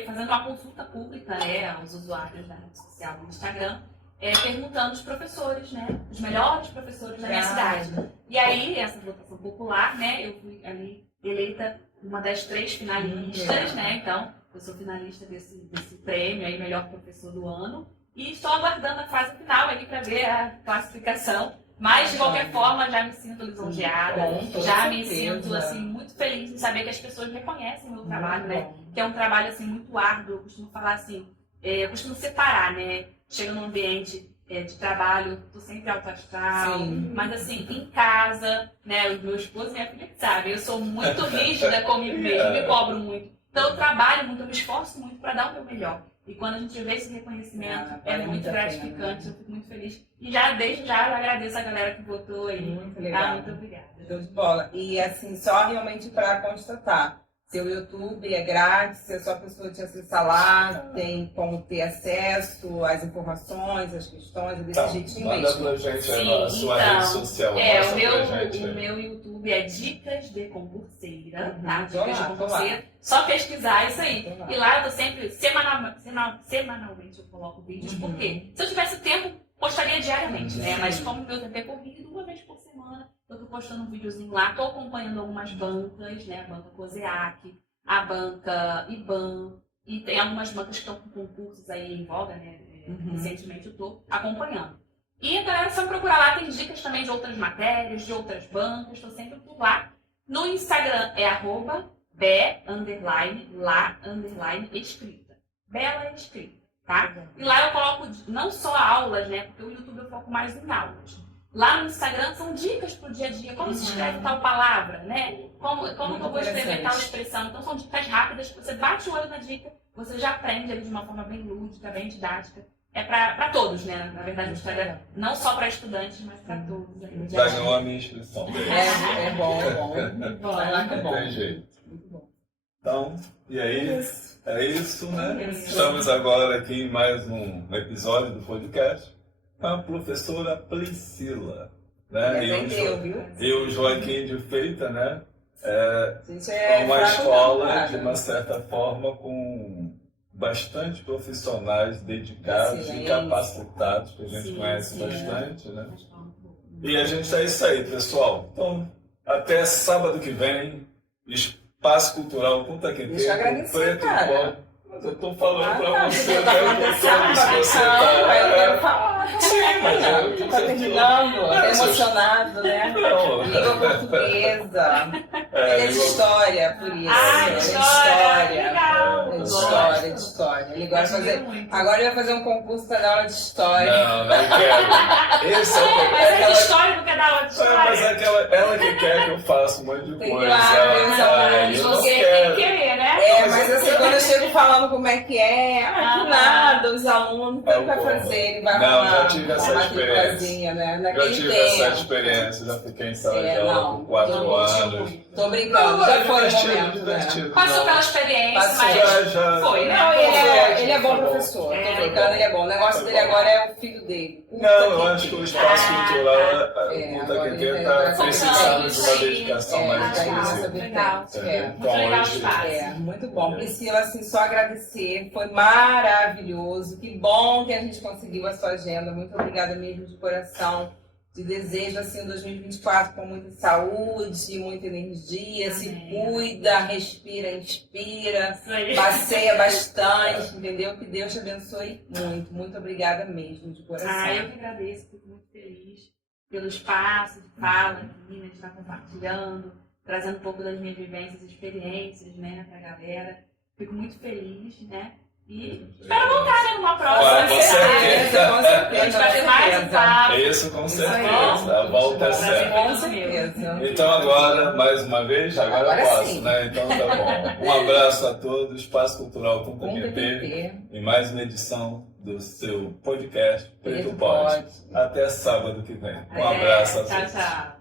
fazendo uma consulta pública, né, aos usuários da rede social do Instagram, perguntando os professores, né, os melhores professores da minha cidade. E aí, essa votação popular, né, eu fui ali eleita uma das 3 finalistas, né, então eu sou finalista desse prêmio aí, melhor professor do ano. E estou aguardando a fase final ali para ver a classificação. Mas, de qualquer forma, já me sinto lisonjeada. Já me sinto, assim, muito feliz em saber que as pessoas reconhecem o meu trabalho, né? Que é um trabalho, assim, muito árduo. Eu costumo falar assim, eu costumo separar, né? Chego num ambiente de trabalho, estou sempre alto astral. Mas, assim, em casa, né? O meu esposo e minha filha sabem, eu sou muito rígida comigo mesmo, me cobro muito. Então, eu trabalho muito, eu me esforço muito para dar o meu melhor. E quando a gente vê esse reconhecimento, é muito gratificante, eu fico muito feliz. E já agradeço a galera que votou aí. Muito legal. Muito obrigada. Show de bola. E assim, só realmente para constatar, seu YouTube é grátis, é só a pessoa te acessar lá, tem como ter acesso às informações, às questões, desse jeitinho manda mesmo. pra gente a sua rede social. O meu YouTube é Dicas de Concurseira, tá? Dicas de Concurseira. Só pesquisar isso aí. E lá eu tô sempre, semanalmente eu coloco vídeos, porque se eu tivesse tempo, postaria diariamente, né? Mas como o meu tempo é corrido, uma vez por semana, eu tô postando um videozinho lá, tô acompanhando algumas bancas, né? A banca COSEAC, a banca IBAN, e tem algumas bancas que estão com concursos aí em voga, né? Recentemente eu tô acompanhando. E a galera só procurar lá, tem dicas também de outras matérias, de outras bancas, estou sempre por lá. No Instagram é @be_lá_escrita. Bela escrita, tá? E lá eu coloco não só aulas, né? Porque o YouTube eu foco mais em aulas. Lá no Instagram são dicas pro dia a dia, como se escreve tal palavra, né? Como eu vou escrever tal expressão. Então são dicas rápidas, que você bate o olho na dica, você já aprende ali de uma forma bem lúdica, bem didática. É para todos, né? Na verdade, o Instagram não só para estudantes, mas para todos. Vai ganhar a minha inscrição. É bom. Vai lá que é bom. Tem jeito. Muito bom. Então, e aí? É isso, né? Estamos agora aqui em mais um episódio do podcast com a professora Priscila, né? E o Joaquim de Feita, né? É uma escola, de uma certa forma, com bastante profissionais dedicados e capacitados, que a gente conhece bastante, né? E a gente é isso aí, pessoal. Então, até sábado que vem, Espaço Cultural Conta Quem Deixa eu Tem, agradecer, Preto cara. Pode. Mas eu tô falando pra tá, você, você né? tá Eu falando tô assim, falando se você calma, eu quero tá. falar. Sim, mas eu Tá terminando, até emocionado, né? Não, Língua portuguesa. é, Ele é de história, por isso. Ah, Ele é de história! Legal! É de Gosto. história, de história. Ele gosta de fazer. Admiro muito. Agora ele vai fazer um concurso para dar aula de história. Não, não quero. Esse é o Mas é de história do canal de Mas é história. aquela, ela que quer que eu faça um monte de Tem coisa. claro, eu Ai, eu não Você tem quero. que querer, né? É, mas assim, quando eu chego falando como é que é, que nada, os alunos, É ele vai bom. fazer, ele vai Não, arrumar já tive essa uma experiência. matriculazinha, né? Já Naquele tive essa tempo. experiência, já fiquei em sala de É, aula não, por 4 não, anos. Tô brincando, já foi o divertido, momento, né? divertido. Passou Não. pela experiência, Passou. mas Já. foi, né? Não, ele é bom Tá bom. professor, tô É. brincando, ele é bom. O negócio dele agora é o filho dele. Não, eu acho que o espaço cultural, É, Conta agora Quem Tem, ele está vai precisando de uma fazer dedicação É, mais tá indo nessa exclusiva. Legal. vertente. Entendeu? É. Muito legal o hoje, espaço. É, muito bom. Priscila, assim, só agradecer. Foi maravilhoso. Que bom que a gente conseguiu a sua agenda. Muito obrigada mesmo de coração. Te desejo, assim, 2024 com muita saúde, muita energia. Se Amém. cuida, respira, inspira. Isso aí. Passeia bastante, entendeu? Que Deus te abençoe muito. Muito obrigada mesmo, de coração. Ah, eu que agradeço, fico muito feliz pelo espaço de fala aqui, né, de estar compartilhando, trazendo um pouco das minhas vivências e experiências, né, pra galera. Fico muito feliz, né? E espero voltar, né, numa próxima. Ah, com certeza. Com certeza, A gente vai ter mais um papo. Isso, com Isso aí. certeza. A volta é Prazer. certa. Com certeza. Então agora, mais uma vez, agora eu Agora posso, sim. né? Então tá bom. Um abraço a todos, Espaço Cultural Conta Conta Quem Quem Tem, Tem. em mais uma edição do seu podcast Preto Preto Pode. Pode. Até sábado que vem. Um Até. abraço a Tchau, todos. tchau.